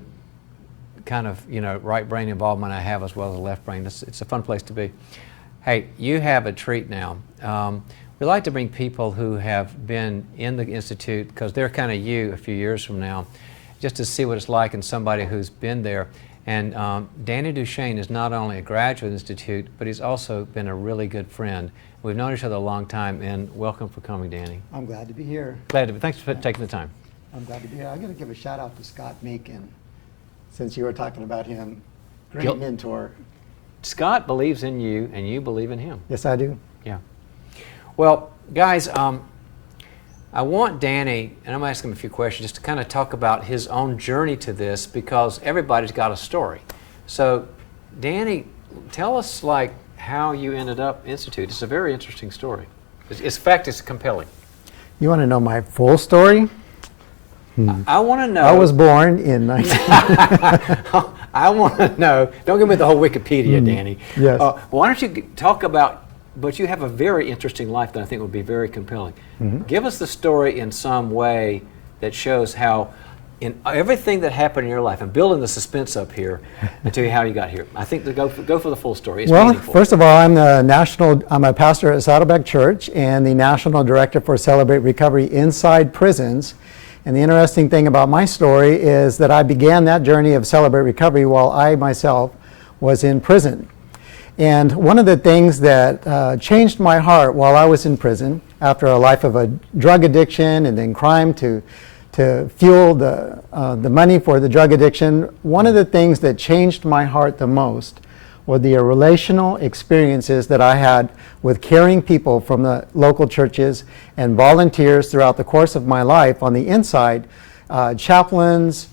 kind of, right brain involvement I have as well as the left brain. It's a fun place to be. Hey, you have a treat now. We like to bring people who have been in the Institute, because they're kind of you a few years from now, just to see what it's like in somebody who's been there. And Danny Duchesne is not only a graduate Institute, but he's also been a really good friend. We've known each other a long time, and welcome for coming, Danny. I'm glad to be here. Glad to be. Thanks for taking the time. I'm glad to be here. I'm going to give a shout out to Scott Macon, since you were talking about him. Great mentor. Scott believes in you, and you believe in him. Yes, I do. Yeah. Well, guys, I want Danny, and I'm going to ask him a few questions, just to kind of talk about his own journey to this, because everybody's got a story. So, Danny, tell us how you ended up Institute. It's a very interesting story. In fact, it's compelling. You want to know my full story? I want to know. I was born in I want to know. Don't give me the whole Wikipedia, Danny. Yes. Why don't you talk about, but you have a very interesting life that I think would be very compelling. Give us the story in some way that shows how, in everything that happened in your life, I'm building the suspense up here and tell you how you got here. I think go for the full story. It's meaningful. First of all, I'm a pastor at Saddleback Church and the National Director for Celebrate Recovery inside prisons. And the interesting thing about my story is that I began that journey of Celebrate Recovery while I myself was in prison. And one of the things that changed my heart while I was in prison, after a life of a drug addiction and then crime to fuel the money for the drug addiction, one of the things that changed my heart the most were the relational experiences that I had with caring people from the local churches and volunteers throughout the course of my life on the inside, chaplains,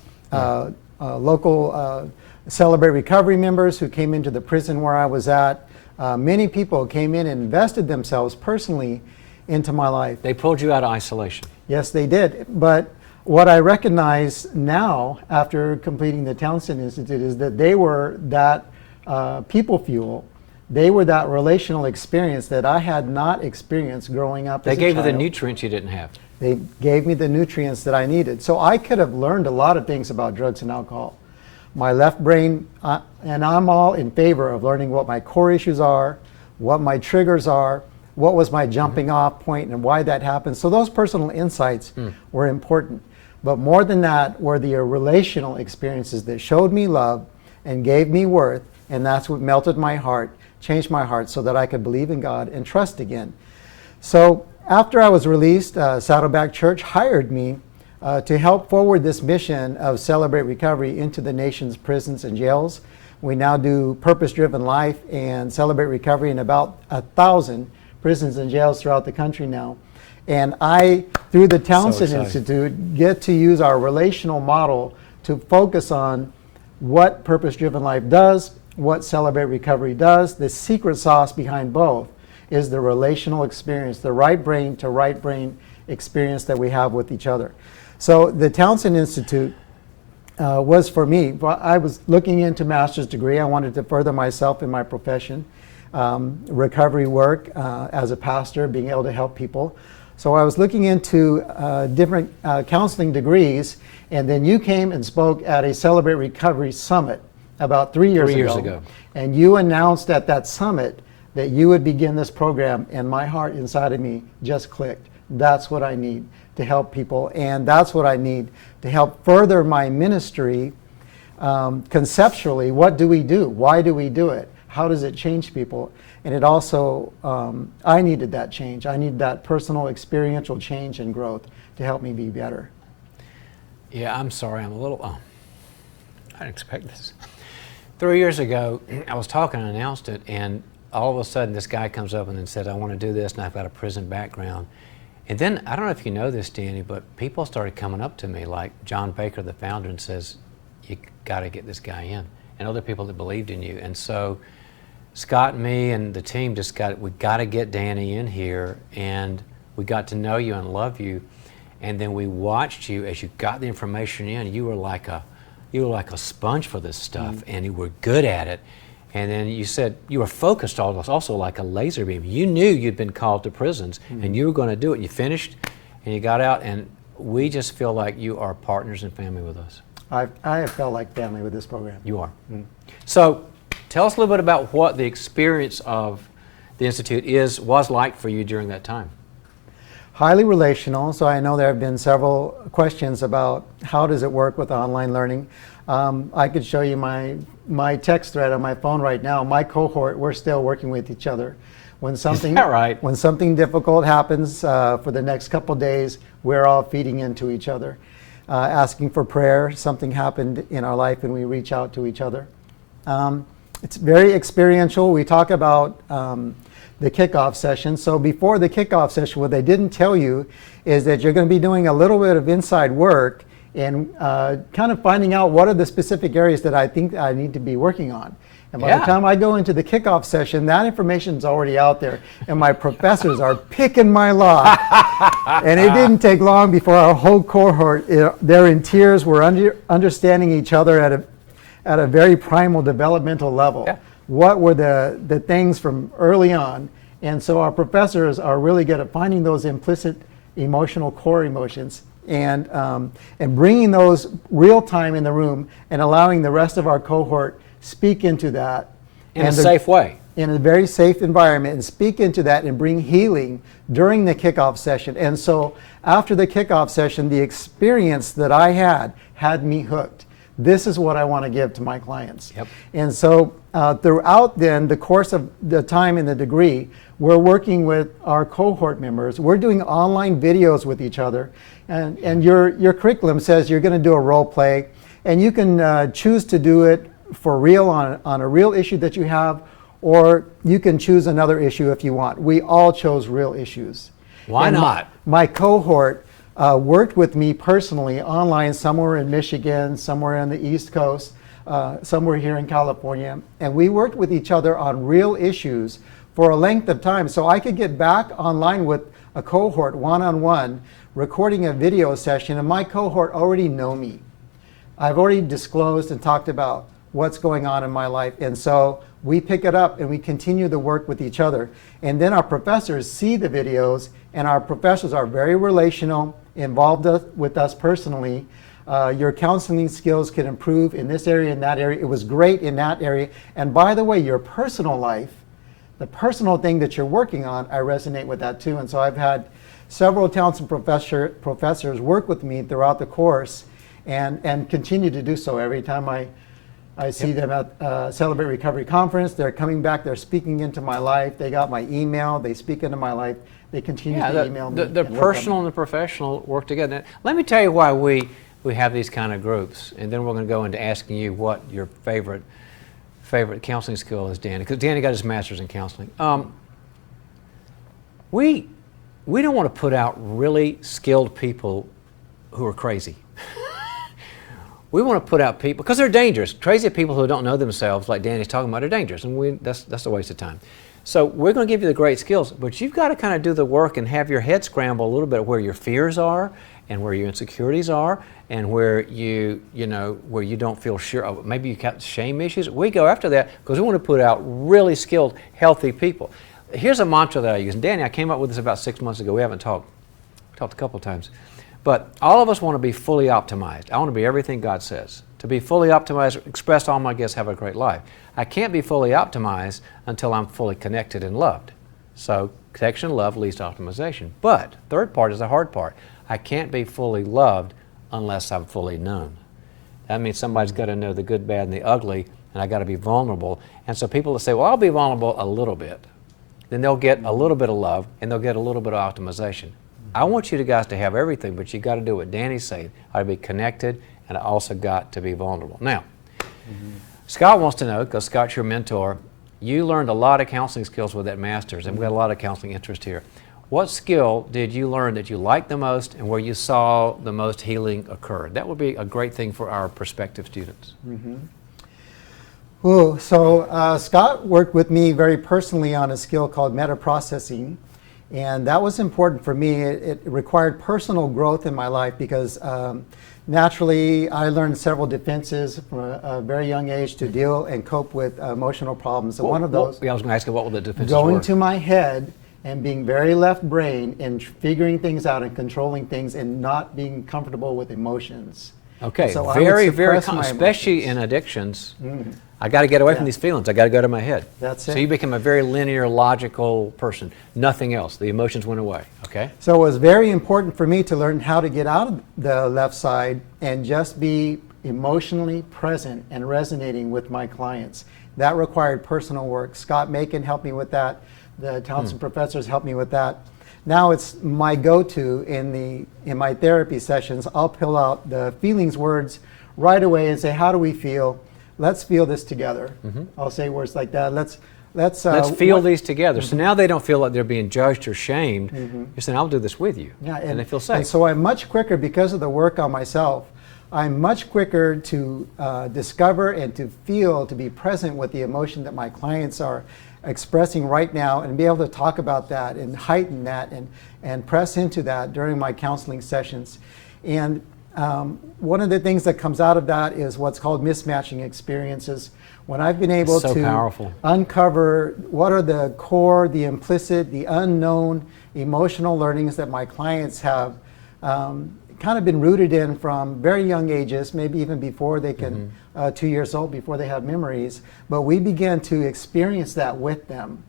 local Celebrate Recovery members who came into the prison where I was at. Many people came in and invested themselves personally into my life. They pulled you out of isolation. Yes, they did. But what I recognize now, after completing the Townsend Institute, is that they were that people fuel. They were that relational experience that I had not experienced growing up as a child. They gave you the nutrients you didn't have. They gave me the nutrients that I needed. So I could have learned a lot of things about drugs and alcohol. My left brain, and I'm all in favor of learning what my core issues are, what my triggers are, what was my jumping off point and why that happened. So those personal insights were important. But more than that were the relational experiences that showed me love and gave me worth, and that's what melted my heart, changed my heart so that I could believe in God and trust again. So after I was released, Saddleback Church hired me to help forward this mission of Celebrate Recovery into the nation's prisons and jails. We now do purpose-driven life and Celebrate Recovery in about 1,000 prisons and jails throughout the country now. And I, through the Townsend Institute, get to use our relational model to focus on what Purpose-Driven Life does, what Celebrate Recovery does. The secret sauce behind both is the relational experience, the right brain to right brain experience that we have with each other. So the Townsend Institute was for me. I was looking into master's degree. I wanted to further myself in my profession, recovery work as a pastor, being able to help people. So I was looking into different counseling degrees, and then you came and spoke at a Celebrate Recovery Summit about 3 years ago. And you announced at that summit that you would begin this program, and my heart inside of me just clicked. That's what I need to help people, and that's what I need to help further my ministry conceptually. What do we do? Why do we do it? How does it change people? And it also, I needed that change. I need that personal experiential change and growth to help me be better. Yeah, I'm sorry, I'm a little, I didn't expect this. 3 years ago, I was talking and announced it, and all of a sudden this guy comes up and then said, I want to do this, and I've got a prison background. And then, I don't know if you know this, Danny, but people started coming up to me, like John Baker, the founder, and says, you got to get this guy in, and other people that believed in you. And so Scott and me and the team just we got to get Danny in here, and we got to know you and love you. And then we watched you as you got the information in. You were like a sponge for this stuff, and you were good at it. And then you said you were focused also like a laser beam. You knew you'd been called to prisons, and you were going to do it. You finished, and you got out, and we just feel like you are partners and family with us. I have felt like family with this program. You are. So tell us a little bit about what the experience of the Institute was like for you during that time. Highly relational, so I know there have been several questions about how does it work with online learning. I could show you my text thread on my phone right now. My cohort, we're still working with each other. When something, Is that right? When something difficult happens for the next couple days, we're all feeding into each other, asking for prayer. Something happened in our life and we reach out to each other. It's very experiential. We talk about the kickoff session. So before the kickoff session, what they didn't tell you is that you're going to be doing a little bit of inside work and kind of finding out what are the specific areas that I think I need to be working on. And by the time I go into the kickoff session, that information is already out there, and my professors are picking my lock. And it didn't take long before our whole cohort, they're in tears. We're understanding each other at a very primal developmental level. Yeah. What were the things from early on? And so our professors are really good at finding those implicit emotional core emotions and bringing those real time in the room and allowing the rest of our cohort speak into that. In a safe way. In a very safe environment, and speak into that and bring healing during the kickoff session. And so after the kickoff session, the experience that I had me hooked. This is what I want to give to my clients. Yep. And so throughout then the course of the time in the degree, we're working with our cohort members. We're doing online videos with each other. And your curriculum says you're going to do a role play, and you can choose to do it for real on a real issue that you have, or you can choose another issue if you want. We all chose real issues. Why not? My cohort worked with me personally online, somewhere in Michigan, somewhere on the East Coast, somewhere here in California, and we worked with each other on real issues for a length of time. So I could get back online with a cohort one-on-one, recording a video session, and my cohort already know me. I've already disclosed and talked about what's going on in my life, and so we pick it up and we continue the work with each other. And then our professors see the videos, and our professors are very relational, involved with us personally. Your counseling skills can improve in this area and that area. It was great in that area. And by the way, your personal life, the personal thing that you're working on, I resonate with that too. And so I've had several Townsend professors work with me throughout the course and continue to do so. Every time I see them at Celebrate Recovery Conference, they're coming back, they're speaking into my life. They got my email, they speak into my life, they continue to email me. The personal and the professional work together. Now, let me tell you why we have these kind of groups, and then we're going to go into asking you what your favorite counseling skill is, Danny, because Danny got his master's in counseling. We don't want to put out really skilled people who are crazy. we want to put out people, because they're dangerous. Crazy people who don't know themselves, like Danny's talking about, are dangerous, and that's a waste of time. So we're going to give you the great skills, but you've got to kind of do the work and have your head scramble a little bit where your fears are and where your insecurities are and where where you don't feel sure. Maybe you got shame issues. We go after that because we want to put out really skilled, healthy people. Here's a mantra that I use. And Danny, I came up with this about 6 months ago. We haven't talked. We talked a couple of times. But all of us want to be fully optimized. I want to be everything God says. To be fully optimized, express all my gifts, have a great life. I can't be fully optimized until I'm fully connected and loved. So connection and love leads to optimization. But third part is the hard part. I can't be fully loved unless I'm fully known. That means somebody's got to know the good, bad, and the ugly, and I got to be vulnerable. And so people will say, well, I'll be vulnerable a little bit. Then they'll get a little bit of love, and they'll get a little bit of optimization. I want you guys to have everything, but you got to do what Danny's saying. I got to be connected, and I also got to be vulnerable. Now, Scott wants to know, because Scott's your mentor, you learned a lot of counseling skills with that master's, and we got a lot of counseling interest here. What skill did you learn that you liked the most and where you saw the most healing occur? That would be a great thing for our prospective students. So Scott worked with me very personally on a skill called meta-processing, and that was important for me. It required personal growth in my life because naturally I learned several defenses from a very young age to deal and cope with emotional problems. And one of those, I was going to ask you what were the defenses going were. to my head and being very left brain and figuring things out and controlling things and not being comfortable with emotions. Okay, So I would very suppress my especially emotions. in addictions. I got to get away from these feelings. I got to go to my head. That's So it. you become a very linear, logical person. Nothing else. The emotions went away. Okay. So it was very important for me to learn how to get out of the left side and just be emotionally present and resonating with my clients. That required personal work. Scott Macon helped me with that. The Townsend professors helped me with that. Now it's my go-to in my therapy sessions. I'll pull out the feelings words right away and say, how do we feel? Let's feel this together. I'll say words like that. Let's feel these together. So now they don't feel like they're being judged or shamed. You're saying, I'll do this with you. Yeah, and they feel safe. And so I'm much quicker, because of the work on myself, I'm much quicker to discover and to feel, to be present with the emotion that my clients are expressing right now, and be able to talk about that and heighten that and press into that during my counseling sessions. And one of the things that comes out of that is what's called mismatching experiences. When I've been able So to powerful. uncover what are the core, the implicit, the unknown emotional learnings that my clients have kind of been rooted in from very young ages, maybe even before they can, 2 years old, before they have memories. But we begin to experience that with them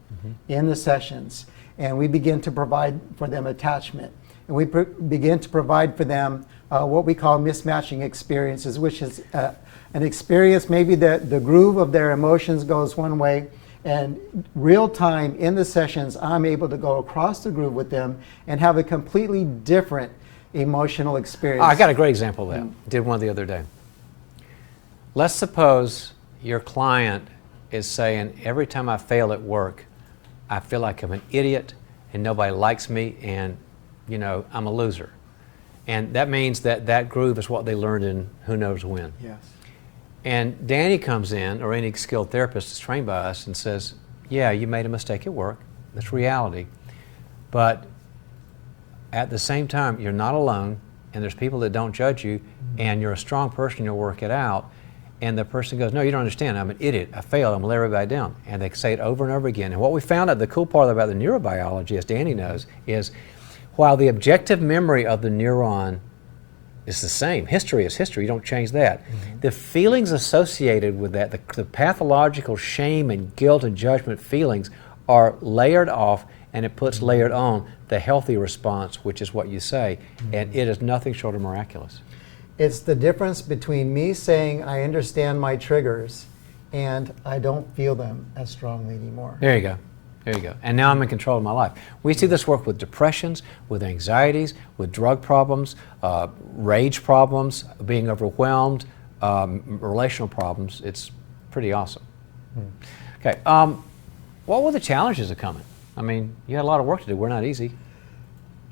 in the sessions. And we begin to provide for them attachment. And we begin to provide for them what we call mismatching experiences, which is an experience, maybe the groove of their emotions goes one way, and real time in the sessions, I'm able to go across the groove with them and have a completely different emotional experience. I got a great example of that. Did one the other day. Let's suppose your client is saying, every time I fail at work, I feel like I'm an idiot and nobody likes me and, I'm a loser. And that means that groove is what they learned in who knows when. Yes. And Danny comes in, or any skilled therapist is trained by us, and says, yeah, you made a mistake at work. That's reality. But at the same time, you're not alone, and there's people that don't judge you, and you're a strong person, you'll work it out. And the person goes, no, you don't understand. I'm an idiot. I failed. I'm going to let everybody down. And they say it over and over again. And what we found out, the cool part about the neurobiology, as Danny knows, is while the objective memory of the neuron is the same, history is history, you don't change that. The feelings associated with that, the pathological shame and guilt and judgment feelings are layered off, and it puts layered on the healthy response, which is what you say, and it is nothing short of miraculous. It's the difference between me saying I understand my triggers and I don't feel them as strongly anymore. There you go. There you go. And now I'm in control of my life. We see this work with depressions, with anxieties, with drug problems, rage problems, being overwhelmed, relational problems. It's pretty awesome. Okay. What were the challenges of coming? I mean, you had a lot of work to do. We're not easy.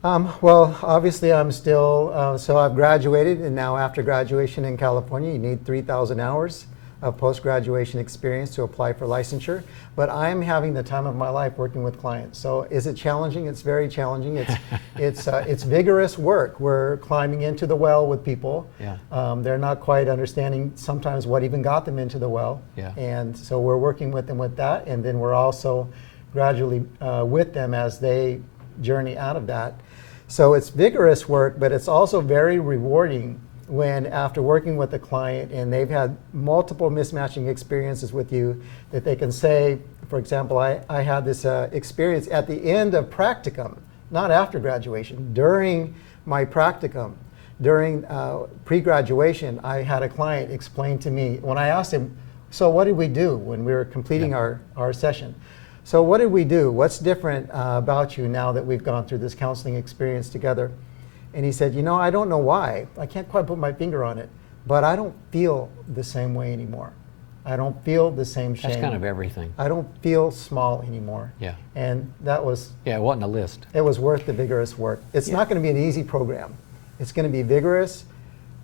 Well, obviously I'm still, so I've graduated, and now after graduation in California, you need 3,000 hours of post-graduation experience to apply for licensure. But I'm having the time of my life working with clients. So is it challenging? It's very challenging. It's vigorous work. We're climbing into the well with people. Yeah. They're not quite understanding sometimes what even got them into the well. Yeah. And so we're working with them with that, and then we're also gradually with them as they journey out of that. So it's vigorous work, but it's also very rewarding when, after working with a client and they've had multiple mismatching experiences with you, that they can say, for example, I had this experience at the end of practicum, not after graduation, during my practicum. During pre-graduation, I had a client explain to me, when I asked him, so what did we do when we were completing our session? So what did we do? What's different about you now that we've gone through this counseling experience together? And he said, you know, I don't know why. I can't quite put my finger on it, but I don't feel the same way anymore. I don't feel the same shame. That's kind of everything. I don't feel small anymore. Yeah. And that was, Yeah, it wasn't a list. it was worth the vigorous work. It's not going to be an easy program. It's going to be vigorous,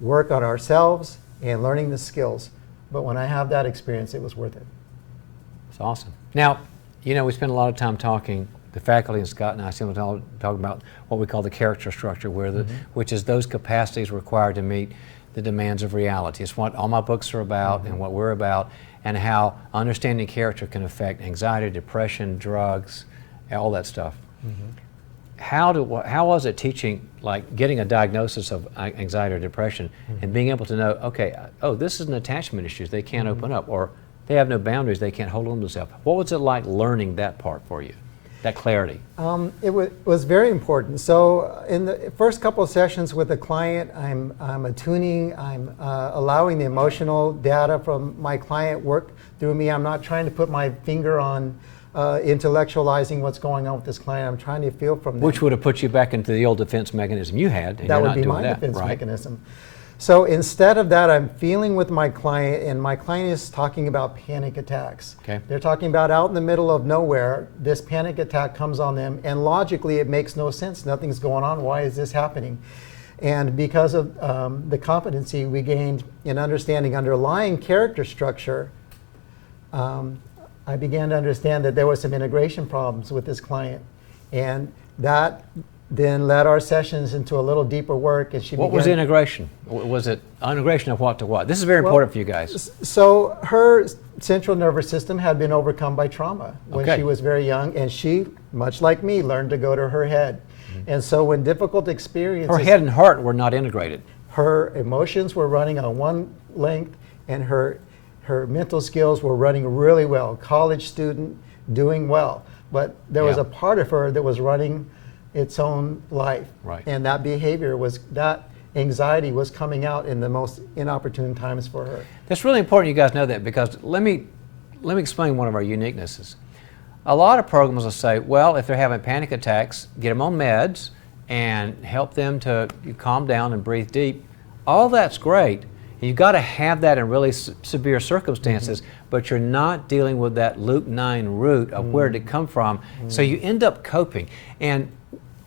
work on ourselves, and learning the skills. But when I have that experience, it was worth it. It's awesome. Now, you know, we spend a lot of time talking, the faculty and Scott and I spend talking about what we call the character structure, where which is those capacities required to meet the demands of reality. It's what all my books are about and what we're about, and how understanding character can affect anxiety, depression, drugs, all that stuff. How was it teaching, like getting a diagnosis of anxiety or depression and being able to know, okay, oh, this is an attachment issue, they can't open up, or they have no boundaries, they can't hold on to themselves. What was it like learning that part for you, that clarity? It was very important. So in the first couple of sessions with a client, I'm attuning, I'm allowing the emotional data from my client work through me. I'm not trying to put my finger on intellectualizing what's going on with this client. I'm trying to feel from them. Which would have put you back into the old defense mechanism you had, and That you're would not be doing my that, defense right? mechanism. So instead of that, I'm feeling with my client, and my client is talking about panic attacks. Okay. They're talking about out in the middle of nowhere, this panic attack comes on them, and logically it makes no sense. Nothing's going on. Why is this happening? And because of the competency we gained in understanding underlying character structure, I began to understand that there were some integration problems with this client. And that then led our sessions into a little deeper work. And What was the integration? Was it integration of what to what? This is very important for you guys. So her central nervous system had been overcome by trauma when Okay. she was very young, and she, much like me, learned to go to her head. And so when difficult experiences... Her head and heart were not integrated. Her emotions were running on one length, and her mental skills were running really well. College student, doing well. But there was Yeah. a part of her that was running its own life. Right. And that behavior was, that anxiety was coming out in the most inopportune times for her. It's really important you guys know that, because let me explain one of our uniquenesses. A lot of programs will say, well, if they're having panic attacks, get them on meds and help them to calm down and breathe deep. All that's great. You've got to have that in really severe circumstances, but you're not dealing with that Luke 9 root of where did it come from. So you end up coping. And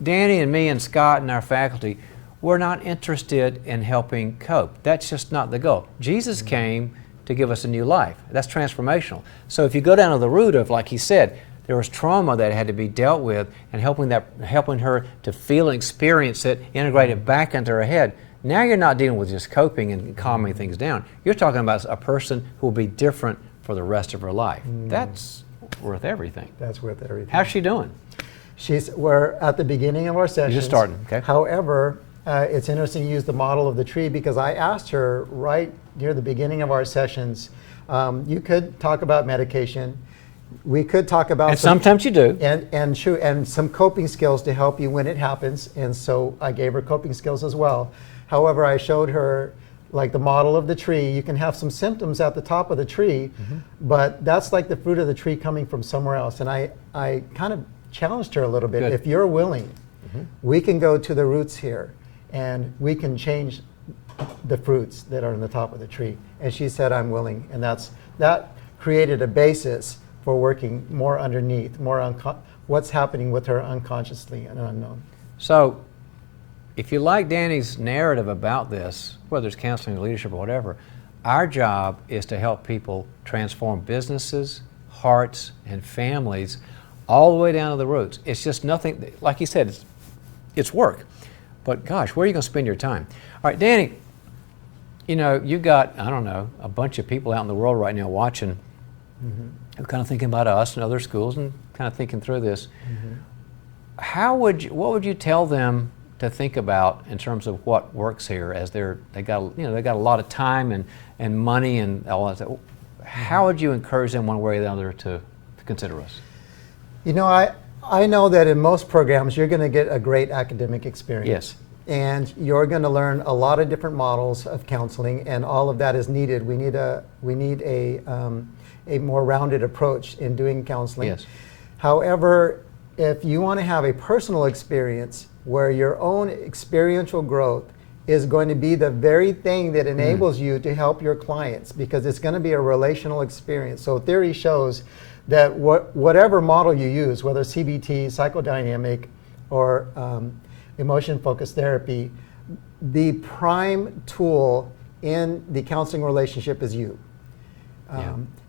Danny and me and Scott and our faculty, we're not interested in helping cope. That's just not the goal. Jesus came to give us a new life. That's transformational. So if you go down to the root of, like he said, there was trauma that had to be dealt with, and helping her to feel and experience it, integrate it back into her head. Now you're not dealing with just coping and calming things down. You're talking about a person who will be different for the rest of her life. That's worth everything. That's worth everything. How's she doing? We're at the beginning of our sessions. You're just starting, okay. However, it's interesting you use the model of the tree, because I asked her right near the beginning of our sessions, you could talk about medication. We could talk about... And sometimes you do. And some coping skills to help you when it happens. And so I gave her coping skills as well. However, I showed her, like the model of the tree, you can have some symptoms at the top of the tree, but that's like the fruit of the tree coming from somewhere else. And I kind of challenged her a little bit. Good. If you're willing, we can go to the roots here, and we can change the fruits that are in the top of the tree. And she said, I'm willing. And that created a basis for working more underneath, what's happening with her unconsciously and unknown. So if you like Danny's narrative about this, whether it's counseling or leadership or whatever, our job is to help people transform businesses, hearts, and families all the way down to the roots. It's just nothing, like you said, it's work. But gosh, where are you going to spend your time? All right, Danny, you know, you've got, I don't know, a bunch of people out in the world right now watching who are kind of thinking about us and other schools and kind of thinking through this. What would you tell them to think about in terms of what works here as they got a lot of time and money and all that stuff? How would you encourage them one way or the other to consider us? You know, I know that in most programs you're going to get a great academic experience. Yes. And you're going to learn a lot of different models of counseling, and all of that is needed. We need a more rounded approach in doing counseling. Yes. However, if you want to have a personal experience where your own experiential growth is going to be the very thing that enables you to help your clients, because it's going to be a relational experience. So theory shows that whatever model you use, whether CBT, psychodynamic, or emotion-focused therapy, the prime tool in the counseling relationship is you.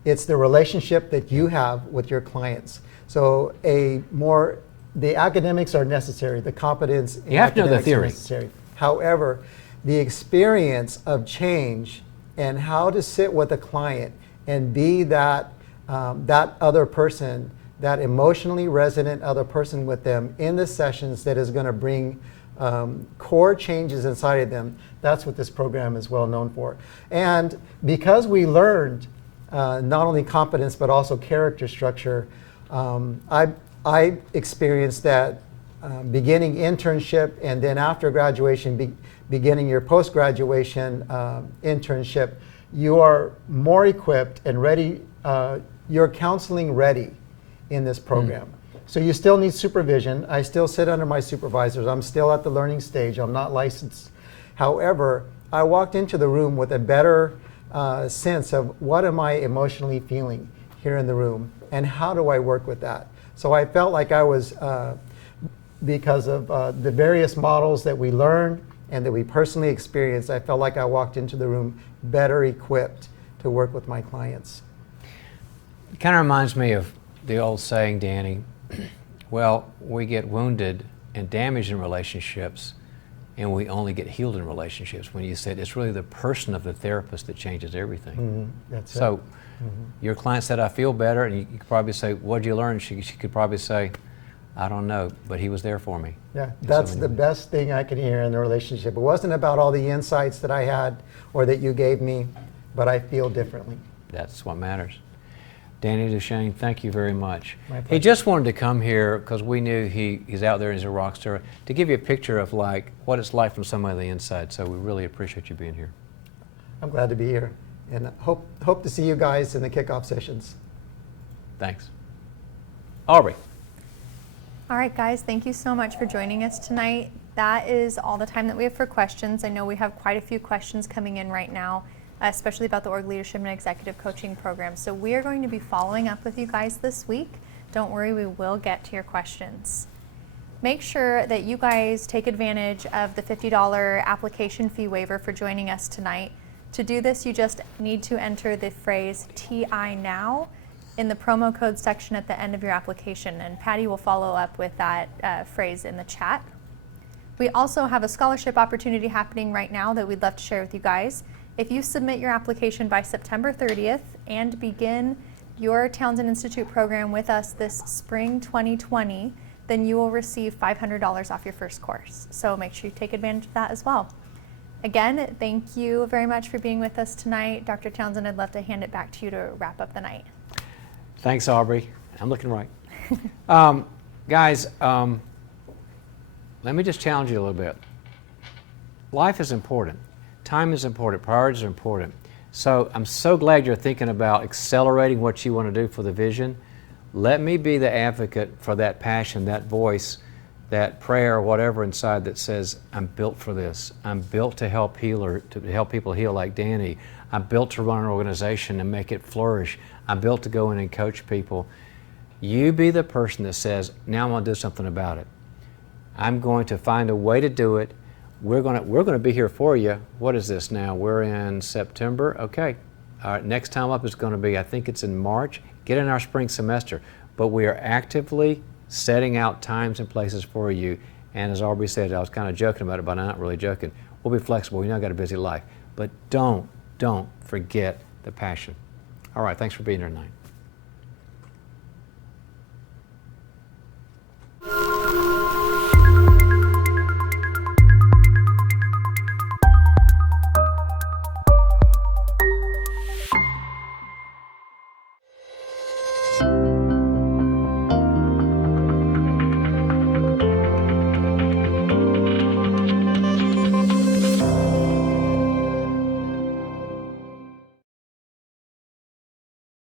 It's the relationship that you have with your clients. So the academics are necessary, the competence in You have to know the academics are theory. necessary. However, the experience of change and how to sit with a client and be that other person, that emotionally resonant other person with them in the sessions that is going to bring core changes inside of them, that's what this program is well known for. And because we learned not only competence but also character structure, I experienced that beginning internship and then after graduation, beginning your post-graduation internship, you are more equipped and ready, you're counseling ready in this program. So you still need supervision. I still sit under my supervisors. I'm still at the learning stage. I'm not licensed. However, I walked into the room with a better sense of what am I emotionally feeling here in the room and how do I work with that. So I felt like I was, because of the various models that we learned and that we personally experienced, I felt like I walked into the room better equipped to work with my clients. It kind of reminds me of the old saying, Danny, well, we get wounded and damaged in relationships and we only get healed in relationships. When you said it's really the person of the therapist that changes everything. That's so it. your client said, I feel better, and you could probably say, what'd you learn? She could probably say, I don't know, but he was there for me. Yeah, that's the best thing I could hear in the relationship. It wasn't about all the insights that I had or that you gave me, but I feel differently. That's what matters. Danny Duchesne, thank you very much. My pleasure. He just wanted to come here because we knew he's out there and he's a rock star, to give you a picture of like what it's like from somebody on the inside. So we really appreciate you being here. I'm glad to be here, and hope to see you guys in the kickoff sessions. Thanks. Aubrey. All right, guys, thank you so much for joining us tonight. That is all the time that we have for questions. I know we have quite a few questions coming in right now, especially about the org leadership and executive coaching program. So we are going to be following up with you guys this week. Don't worry, we will get to your questions. Make sure that you guys take advantage of the $50 application fee waiver for joining us tonight. To do this, you just need to enter the phrase TI now in the promo code section at the end of your application, and Patty will follow up with that phrase in the chat. We also have a scholarship opportunity happening right now that we'd love to share with you guys. If you submit your application by September 30th and begin your Townsend Institute program with us this spring 2020, then you will receive $500 off your first course. So make sure you take advantage of that as well. Again, thank you very much for being with us tonight. Dr. Townsend, I'd love to hand it back to you to wrap up the night. Thanks, Aubrey. I'm looking right. Guys, let me just challenge you a little bit. Life is important. Time is important. Priorities are important. So I'm so glad you're thinking about accelerating what you want to do for the vision. Let me be the advocate for that passion, that voice, that prayer, whatever inside that says, I'm built for this. I'm built to help people heal like Danny. I'm built to run an organization and make it flourish. I'm built to go in and coach people. You be the person that says, now I'm going to do something about it. I'm going to find a way to do it. We're gonna be here for you. What is this now? We're in September. Okay. All right, next time up is going to be, I think it's in March. Get in our spring semester. But we are actively setting out times and places for you. And as Aubrey said, I was kind of joking about it, but I'm not really joking. We'll be flexible. We know I've got a busy life. But don't forget the passion. All right, thanks for being here tonight.